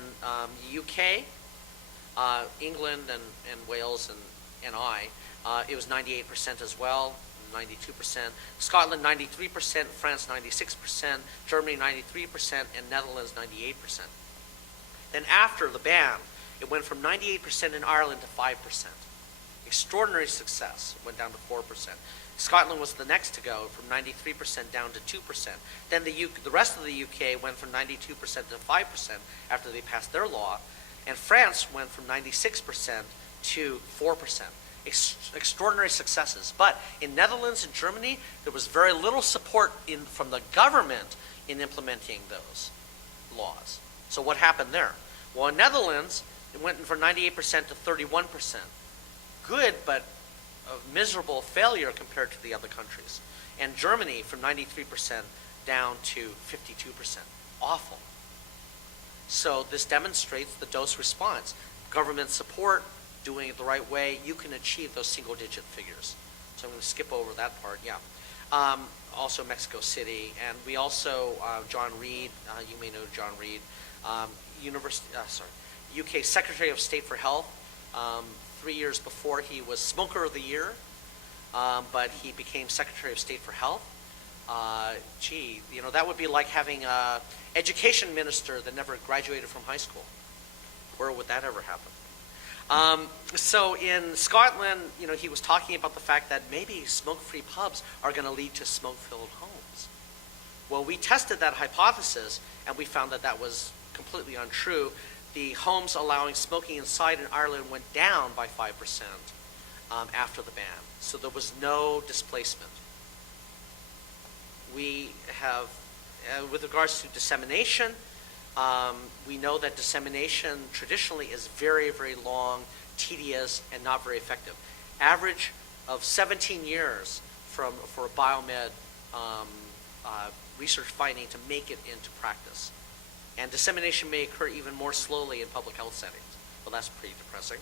UK, England and Wales and it was 98% as well, 92%. Scotland, 93%, France, 96%, Germany, 93%, and Netherlands, 98%. Then after the ban, it went from 98% in Ireland to 5%. Extraordinary success, went down to 4%. Scotland was the next to go, from 93% down to 2%. Then the rest of the UK went from 92% to 5% after they passed their law. And France went from 96% to 4%. extraordinary successes. But in Netherlands and Germany, there was very little support from the government in implementing those laws. So what happened there? Well, in Netherlands, it went from 98% to 31%. Good, but a miserable failure compared to the other countries. And Germany from 93% down to 52%. Awful. So this demonstrates the dose response. Government support, doing it the right way, you can achieve those single-digit figures. So I'm going to skip over that part, yeah. Also Mexico City, and we also, John Reed, you may know John Reed, UK Secretary of State for Health. 3 years before, he was Smoker of the Year, but he became Secretary of State for Health. That would be like having an education minister that never graduated from high school. Where would that ever happen? So in Scotland, he was talking about the fact that maybe smoke-free pubs are going to lead to smoke-filled homes. Well, we tested that hypothesis, and we found that that was completely untrue. The homes allowing smoking inside in Ireland went down by 5% after the ban. So there was no displacement. We have, with regards to dissemination, we know that dissemination traditionally is very, very long, tedious, and not very effective. Average of 17 years for a biomed research finding to make it into practice. And dissemination may occur even more slowly in public health settings. Well, that's pretty depressing.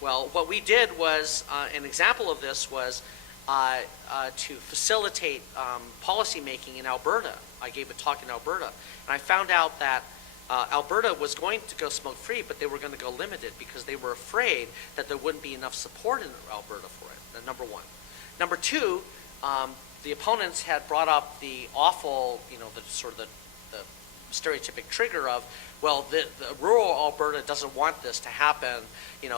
Well, what we did was, an example of this was to facilitate policy making in Alberta. I gave a talk in Alberta, and I found out that Alberta was going to go smoke-free, but they were going to go limited because they were afraid that there wouldn't be enough support in Alberta for it, number one. Number two, the opponents had brought up the awful, the stereotypic trigger of, well, the rural Alberta doesn't want this to happen.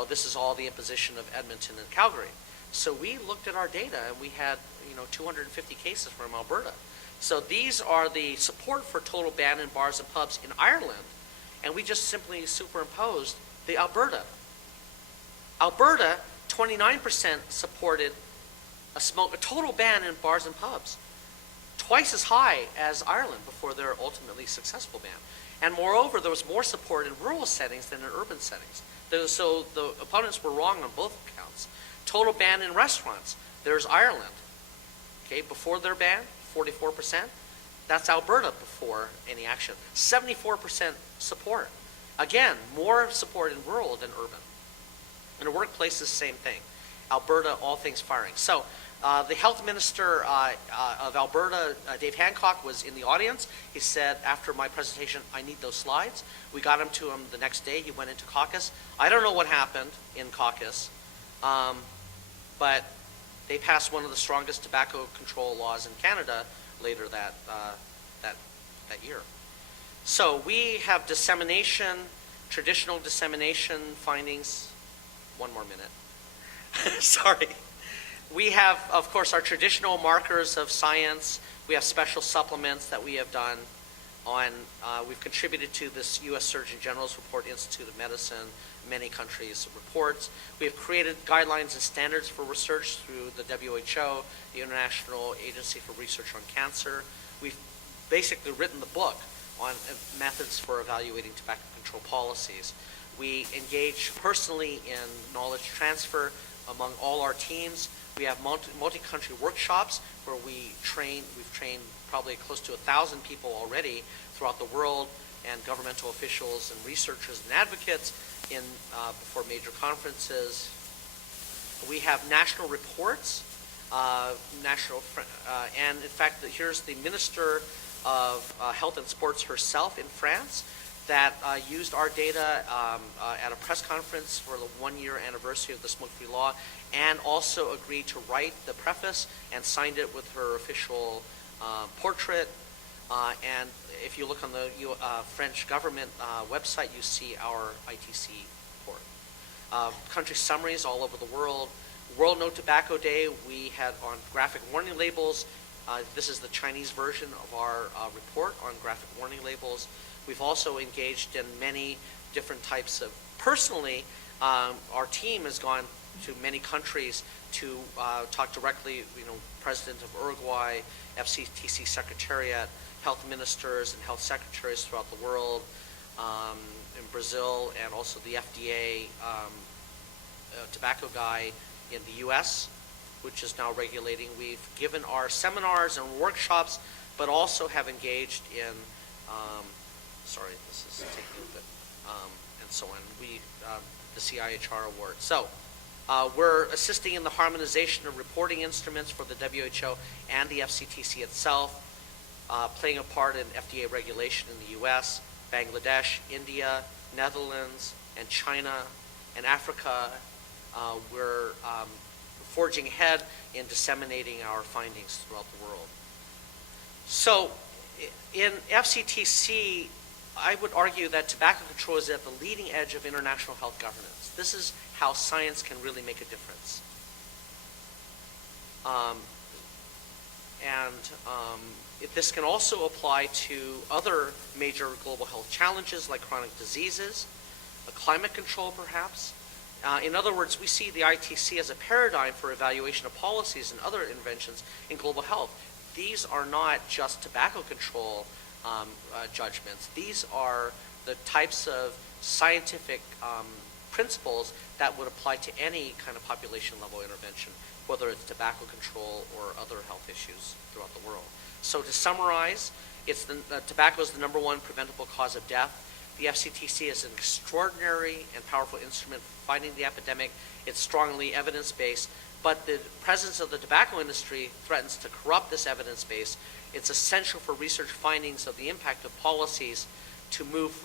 This is all the imposition of Edmonton and Calgary. So we looked at our data, and we had 250 cases from Alberta. So these are the support for total ban in bars and pubs in Ireland, and we just simply superimposed the Alberta. Alberta, 29% supported a total ban in bars and pubs, twice as high as Ireland before their ultimately successful ban. And moreover, there was more support in rural settings than in urban settings. So the opponents were wrong on both counts. Total ban in restaurants, there's Ireland. Okay, before their ban, 44%. That's Alberta before any action. 74% support. Again, more support in rural than urban. In the workplace, the same thing. Alberta, all things firing. So the health minister of Alberta, Dave Hancock, was in the audience. He said, after my presentation, I need those slides. We got them to him the next day. He went into caucus. I don't know what happened in caucus, but they passed one of the strongest tobacco control laws in Canada later that year. So we have dissemination, traditional dissemination findings. One more minute. Sorry. We have, of course, our traditional markers of science. We have special supplements that we have done on, we've contributed to this U.S. Surgeon General's report, Institute of Medicine, many countries' reports. We have created guidelines and standards for research through the WHO, the International Agency for Research on Cancer. We've basically written the book on methods for evaluating tobacco control policies. We engage personally in knowledge transfer among all our teams. We have multi-country workshops where we've trained probably close to 1,000 people already throughout the world, and governmental officials and researchers and advocates before major conferences. We have national reports, and in fact, here's the Minister of Health and Sports herself in France that used our data at a press conference for the 1-year anniversary of the smoke-free law, and also agreed to write the preface and signed it with her official portrait. And if you look on the French government website, you see our ITC report. Country summaries all over the world. World No Tobacco Day, we had on graphic warning labels. This is the Chinese version of our report on graphic warning labels. We've also engaged in many different types of, personally, our team has gone many countries to talk directly, President of Uruguay, FCTC Secretariat, health ministers and health secretaries throughout the world, in Brazil, and also the FDA tobacco guy in the U.S., which is now regulating. We've given our seminars and workshops, but also have engaged in, sorry, this is taking a bit, and so on. The CIHR award. So we're assisting in the harmonization of reporting instruments for the WHO and the FCTC itself, playing a part in FDA regulation in the U.S., Bangladesh, India, Netherlands, and China, and Africa. We're forging ahead in disseminating our findings throughout the world. So in FCTC, I would argue that tobacco control is at the leading edge of international health governance. This is how science can really make a difference. This can also apply to other major global health challenges like chronic diseases, climate control perhaps. In other words, we see the ITC as a paradigm for evaluation of policies and other interventions in global health. These are not just tobacco control judgments. These are the types of scientific principles that would apply to any kind of population level intervention, whether it's tobacco control or other health issues throughout the world. So to summarize, tobacco is the #1 preventable cause of death. The FCTC is an extraordinary and powerful instrument for fighting the epidemic. It's strongly evidence-based, but the presence of the tobacco industry threatens to corrupt this evidence base. It's essential for research findings of the impact of policies to move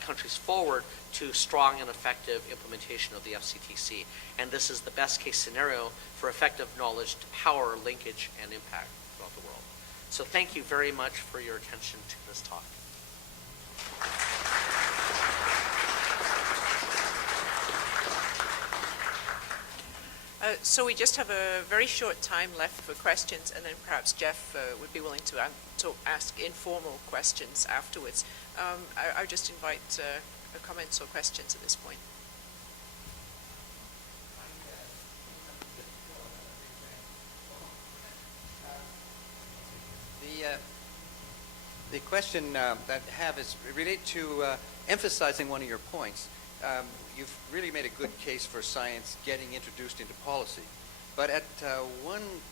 countries forward to strong and effective implementation of the FCTC. And this is the best case scenario for effective knowledge to power linkage and impact throughout the world. So thank you very much for your attention to this talk. So we just have a very short time left for questions, and then perhaps Jeff would be willing to ask informal questions afterwards. I would just invite comments or questions at this point. The question that I have is related to emphasizing one of your points. You've really made a good case for science getting introduced into policy. But at one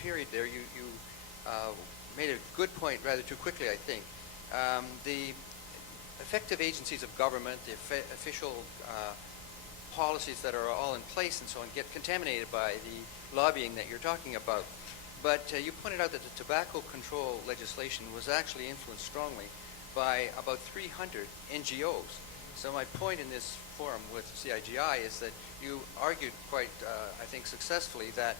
period there, you made a good point rather too quickly, I think. The effective agencies of government, the official policies that are all in place and so on, get contaminated by the lobbying that you're talking about. But you pointed out that the tobacco control legislation was actually influenced strongly by about 300 NGOs. So my point in this forum with CIGI is that you argued quite, I think, successfully that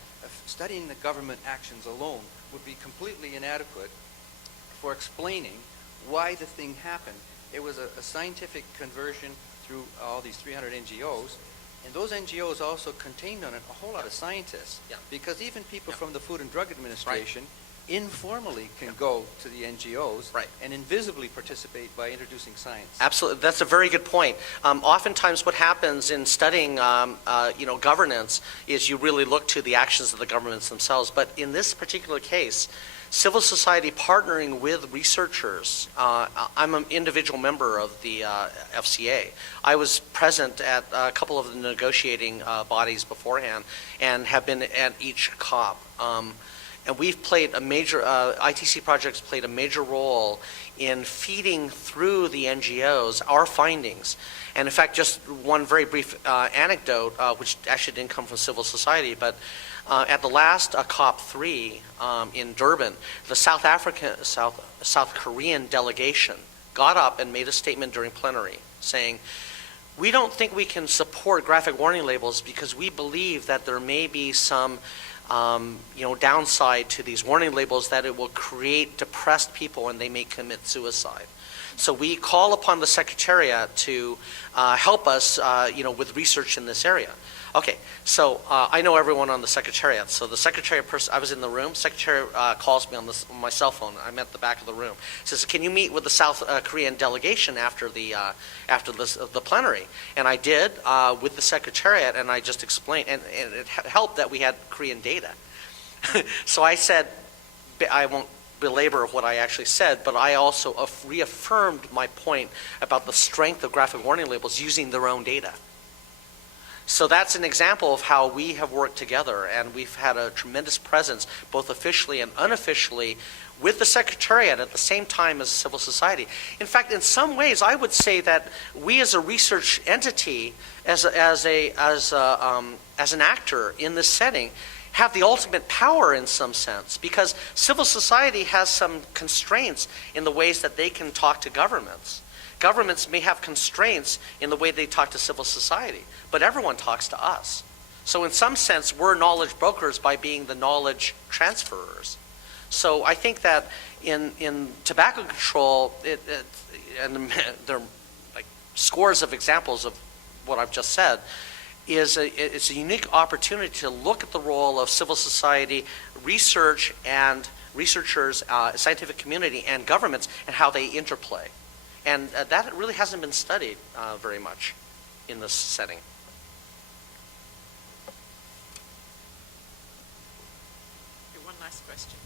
studying the government actions alone would be completely inadequate for explaining why the thing happened. It was a scientific conversion through all these 300 NGOs, and those NGOs also contained on it a whole lot of scientists, because even people from the Food and Drug Administration informally can go to the NGOs and invisibly participate by introducing science. Absolutely, that's a very good point. Oftentimes, what happens in studying, governance is you really look to the actions of the governments themselves. But in this particular case, civil society partnering with researchers. I'm an individual member of the FCA. I was present at a couple of the negotiating bodies beforehand, and have been at each COP. And we've played a major, ITC projects played a major role in feeding through the NGOs our findings. And in fact, just one very brief anecdote, which actually didn't come from civil society, but at the last COP3 in Durban, the South Korean delegation got up and made a statement during plenary saying, we don't think we can support graphic warning labels because we believe that there may be some downside to these warning labels, that it will create depressed people and they may commit suicide. So we call upon the Secretariat to help us, with research in this area. Okay, so I know everyone on the Secretariat. So the Secretariat person, I was in the room, Secretary calls me on my cell phone. I'm at the back of the room. Says, can you meet with the South Korean delegation after the plenary? And I did with the Secretariat, and I just explained, and it helped that we had Korean data. So I said, I won't belabor what I actually said, but I also reaffirmed my point about the strength of graphic warning labels using their own data. So that's an example of how we have worked together, and we've had a tremendous presence, both officially and unofficially, with the Secretariat at the same time as civil society. In fact, in some ways, I would say that we as a research entity, as an actor in this setting, have the ultimate power in some sense, because civil society has some constraints in the ways that they can talk to governments. Governments may have constraints in the way they talk to civil society, but everyone talks to us. So in some sense, we're knowledge brokers by being the knowledge transferers. So I think that in tobacco control, and there are like scores of examples of what I've just said, it's a unique opportunity to look at the role of civil society, research, and researchers, scientific community, and governments, and how they interplay. And that really hasn't been studied very much in this setting. Okay, one last question.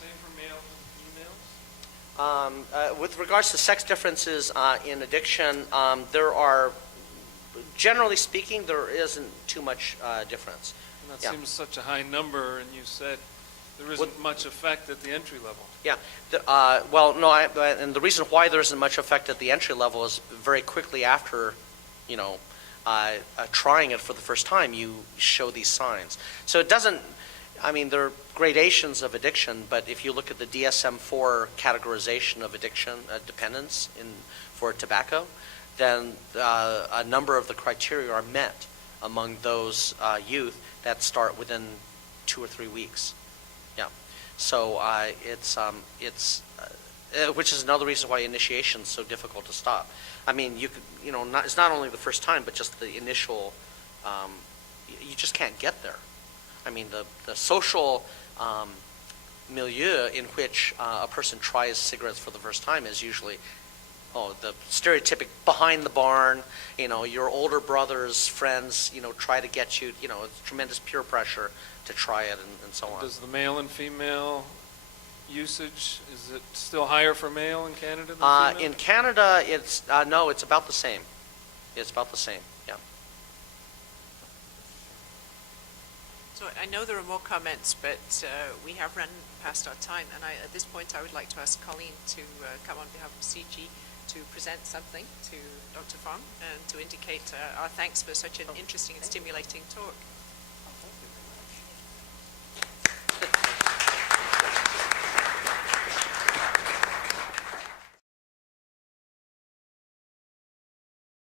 Same for males and females? With regards to sex differences in addiction, there are, generally speaking, there isn't too much difference. And that seems such a high number, and you said there isn't much effect at the entry level. Yeah. Well, no, and the reason why there isn't much effect at the entry level is very quickly after, trying it for the first time, you show these signs. So it doesn't, there are gradations of addiction, but if you look at the DSM-4 categorization of addiction, dependence for tobacco, then a number of the criteria are met among those youth that start within 2 or 3 weeks. Yeah. So which is another reason why initiation is so difficult to stop. You could, it's not only the first time, but just the initial, you just can't get there. The social milieu in which a person tries cigarettes for the first time is usually, the stereotypic behind the barn, your older brother's friends, try to get you, it's tremendous peer pressure to try it and so on. Does the male and female usage, is it still higher for male in Canada than female? In Canada, it's, no, it's about the same. It's about the same, yeah. So I know there are more comments, but we have run past our time, and at this point I would like to ask Colleen to come on behalf of CG to present something to Dr. Fong and to indicate our thanks for such an interesting and stimulating talk.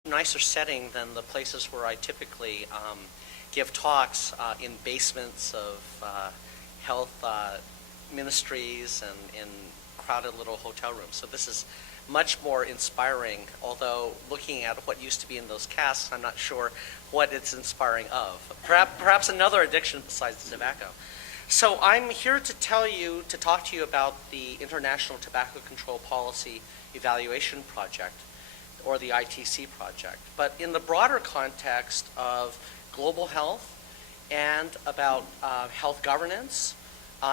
Nicer setting than the places where I typically give talks in basements of health ministries and in crowded little hotel rooms. So this is much more inspiring, although looking at what used to be in those casts, I'm not sure what it's inspiring of. Perhaps another addiction besides tobacco. So I'm here to talk to you about the International Tobacco Control Policy Evaluation Project, or the ITC project, but in the broader context of global health and about health governance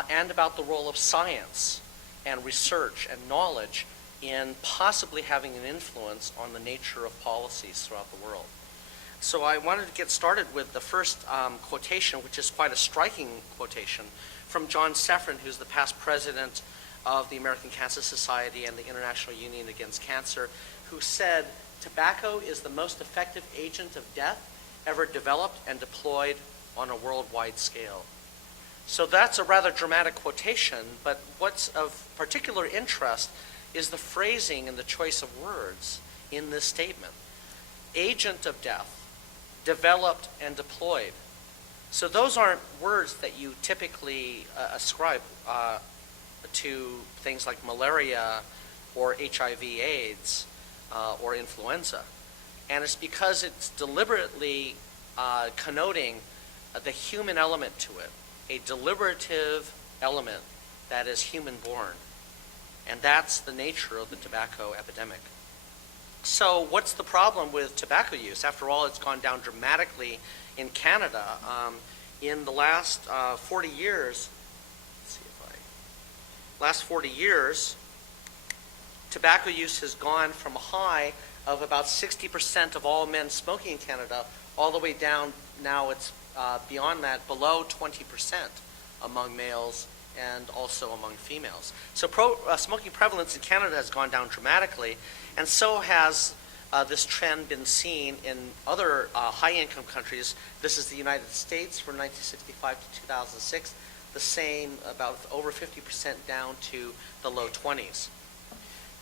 and about the role of science and research and knowledge in possibly having an influence on the nature of policies throughout the world. So I wanted to get started with the first quotation, which is quite a striking quotation, from John Seffrin, who's the past president of the American Cancer Society and the International Union Against Cancer, who said, "Tobacco is the most effective agent of death ever developed and deployed on a worldwide scale." So that's a rather dramatic quotation, but what's of particular interest is the phrasing and the choice of words in this statement. Agent of death, developed and deployed. So those aren't words that you typically ascribe to things like malaria or HIV/AIDS. or influenza. And it's because it's deliberately connoting the human element to it, a deliberative element that is human-born. And that's the nature of the tobacco epidemic. So what's the problem with tobacco use? After all, it's gone down dramatically in Canada. In the last 40 years, last 40 years, tobacco use has gone from a high of about 60% of all men smoking in Canada, all the way down, now it's beyond that, below 20% among males and also among females. So smoking prevalence in Canada has gone down dramatically, and so has this trend been seen in other high-income countries. This is the United States from 1965 to 2006, the same, about over 50% down to the low 20s.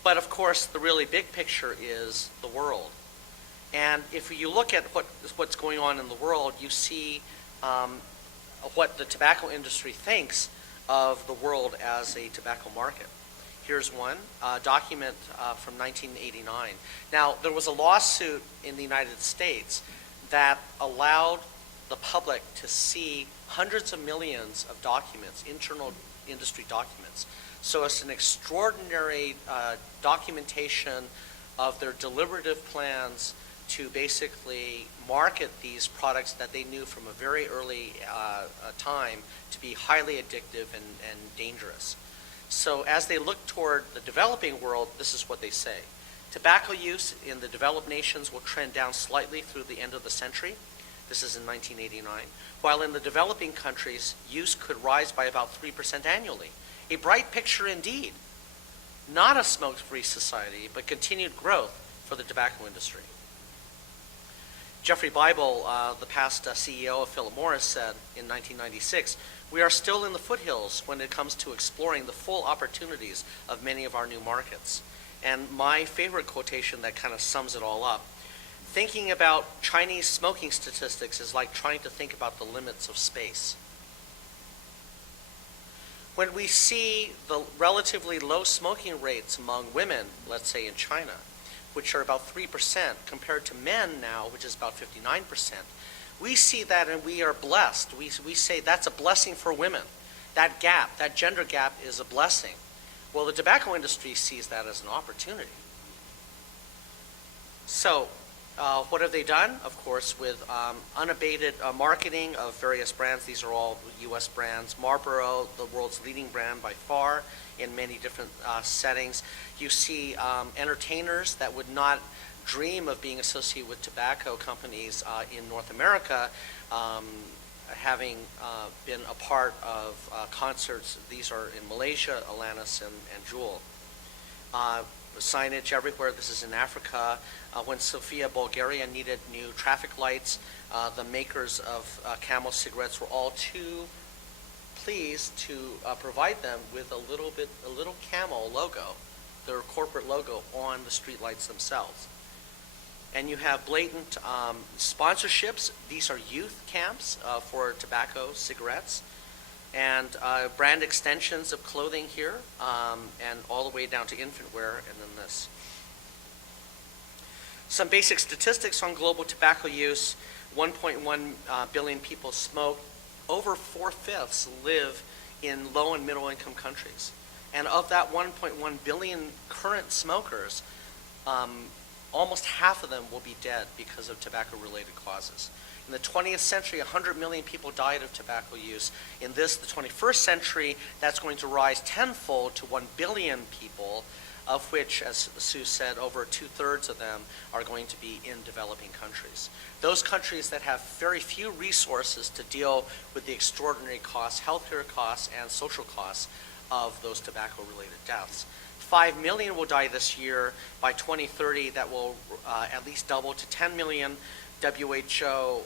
But of course, the really big picture is the world. And if you look at what's going on in the world, you see what the tobacco industry thinks of the world as a tobacco market. Here's one document from 1989. Now, there was a lawsuit in the United States that allowed the public to see hundreds of millions of documents, internal industry documents. So it's an extraordinary documentation of their deliberative plans to basically market these products that they knew from a very early time to be highly addictive and dangerous. So as they look toward the developing world, this is what they say. Tobacco use in the developed nations will trend down slightly through the end of the century. This is in 1989. While in the developing countries, use could rise by about 3% annually. A bright picture indeed. Not a smoke-free society, but continued growth for the tobacco industry. Geoffrey Bible, the past CEO of Philip Morris, said in 1996, "We are still in the foothills when it comes to exploring the full opportunities of many of our new markets." And my favorite quotation that kind of sums it all up, thinking about Chinese smoking statistics is like trying to think about the limits of space. When we see the relatively low smoking rates among women, let's say in China, which are about 3% compared to men now, which is about 59%, we see that and we are blessed. We say that's a blessing for women. That gap, that gender gap, is a blessing. Well, the tobacco industry sees that as an opportunity. So what have they done? Of course, with unabated marketing of various brands. These are all U.S. brands. Marlboro, the world's leading brand by far in many different settings. You see entertainers that would not dream of being associated with tobacco companies in North America, having been a part of concerts. These are in Malaysia, Alanis, and Jewel. Signage everywhere. This is in Africa. When Sofia, Bulgaria needed new traffic lights, the makers of Camel cigarettes were all too pleased to provide them with a little Camel logo, their corporate logo, on the street lights themselves. And you have blatant sponsorships. These are youth camps for tobacco cigarettes, and brand extensions of clothing here, and all the way down to infant wear, and then this. Some basic statistics on global tobacco use. 1.1 billion people smoke. Over 4/5 live in low and middle income countries. And of that 1.1 billion current smokers, almost half of them will be dead because of tobacco-related causes. In the 20th century, 100 million people died of tobacco use. In the 21st century, that's going to rise tenfold to 1 billion people, of which, as Sue said, over 2/3 of them are going to be in developing countries. Those countries that have very few resources to deal with the extraordinary costs, healthcare costs, and social costs of those tobacco-related deaths. 5 million will die this year. By 2030, that will at least double to 10 million. WHO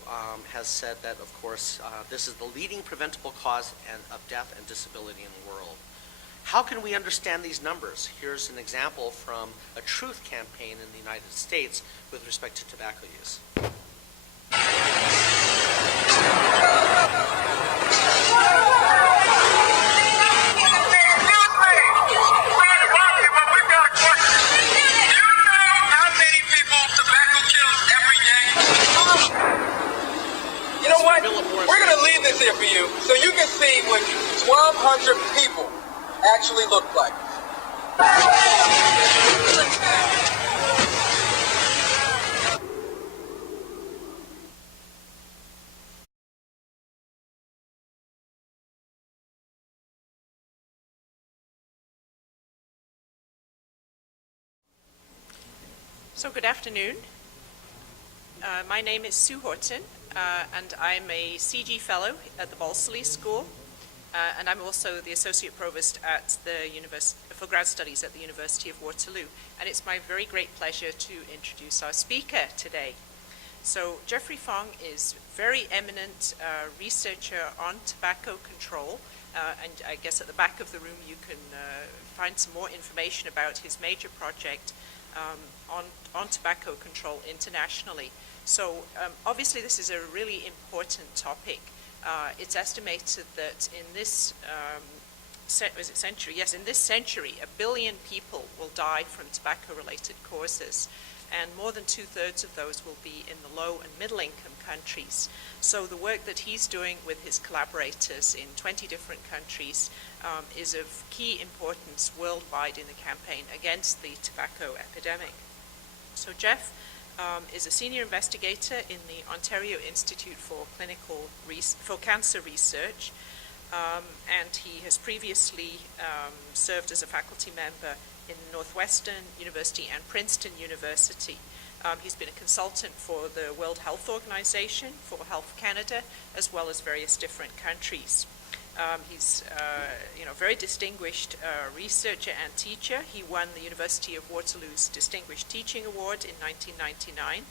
has said that, of course, this is the leading preventable cause of death and disability in the world. How can we understand these numbers? Here's an example from a truth campaign in the United States with respect to tobacco use. picture for you so you can see what 1,200 people actually look like. So good afternoon. My name is Sue Horton, and I'm a CG Fellow at the Balsley School, and I'm also the Associate Provost at the for Grad Studies at the University of Waterloo. And it's my very great pleasure to introduce our speaker today. So Geoffrey Fong is a very eminent researcher on tobacco control, and I guess at the back of the room you can find some more information about his major project on tobacco control internationally. So obviously this is a really important topic. It's estimated that in this century, yes, in this century, 1 billion people will die from tobacco-related causes, and more than 2/3 of those will be in the low and middle-income countries. So the work that he's doing with his collaborators in 20 different countries is of key importance worldwide in the campaign against the tobacco epidemic. So Jeff is a senior investigator in the Ontario Institute for Cancer Research, and he has previously served as a faculty member in Northwestern University and Princeton University. He's been a consultant for the World Health Organization, for Health Canada, as well as various different countries. He's a very distinguished researcher and teacher. He won the University of Waterloo's Distinguished Teaching Award in 1999,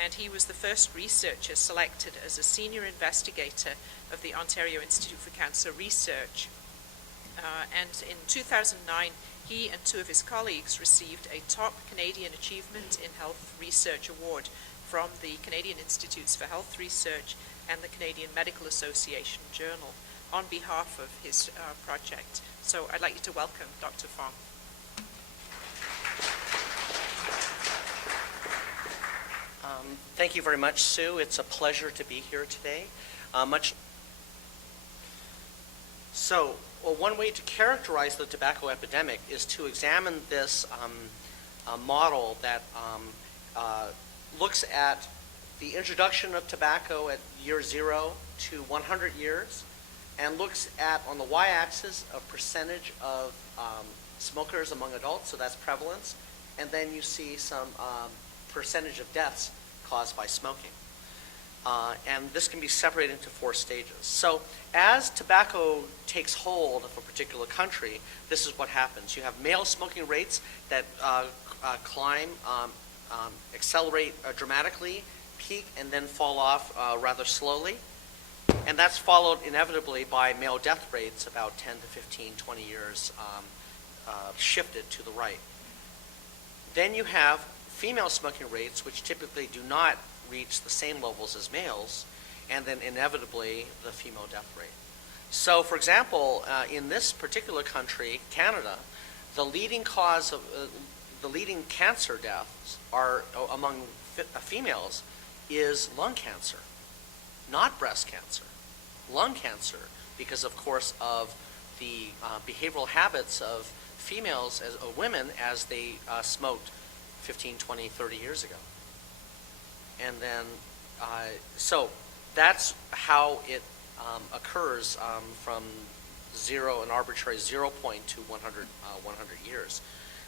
and he was the first researcher selected as a senior investigator of the Ontario Institute for Cancer Research. And in 2009, he and 2 of his colleagues received a top Canadian Achievement in Health Research Award from the Canadian Institutes for Health Research and the Canadian Medical Association Journal on behalf of his project. So I'd like you to welcome Dr. Fong. Thank you very much, Sue. It's a pleasure to be here today. One way to characterize the tobacco epidemic is to examine this model that looks at the introduction of tobacco at year 0 to 100 years, and looks at, on the y-axis, a percentage of smokers among adults, so that's prevalence, and then you see some percentage of deaths caused by smoking. And this can be separated into 4 stages. So as tobacco takes hold of a particular country, this is what happens. You have male smoking rates that climb, accelerate dramatically, peak, and then fall off rather slowly. And that's followed inevitably by male death rates about 10 to 15, 20 years shifted to the right. Then you have female smoking rates, which typically do not reach the same levels as males, and then inevitably the female death rate. So, for example, in this particular country, Canada, the leading cause of the leading cancer deaths are among females is lung cancer, not breast cancer. Lung cancer, because of course of the behavioral habits of females as women as they smoked 15, 20, 30 years ago. And then, so that's how it occurs from an arbitrary 0 point to 100 years.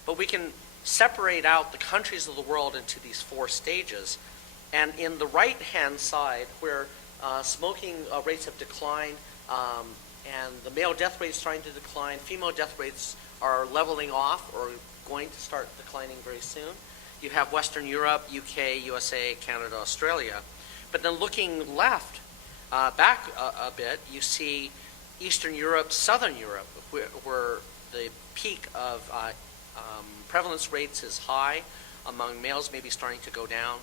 But we can separate out the countries of the world into these 4 stages. And in the right-hand side, where smoking rates have declined and the male death rate is starting to decline, female death rates are leveling off or going to start declining very soon. You have Western Europe, UK, USA, Canada, Australia. But then looking left, back a bit, you see Eastern Europe, Southern Europe, where the peak of prevalence rates is high. Among males, maybe starting to go down.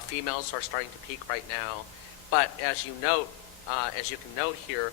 Females are starting to peak right now. But as you can note here,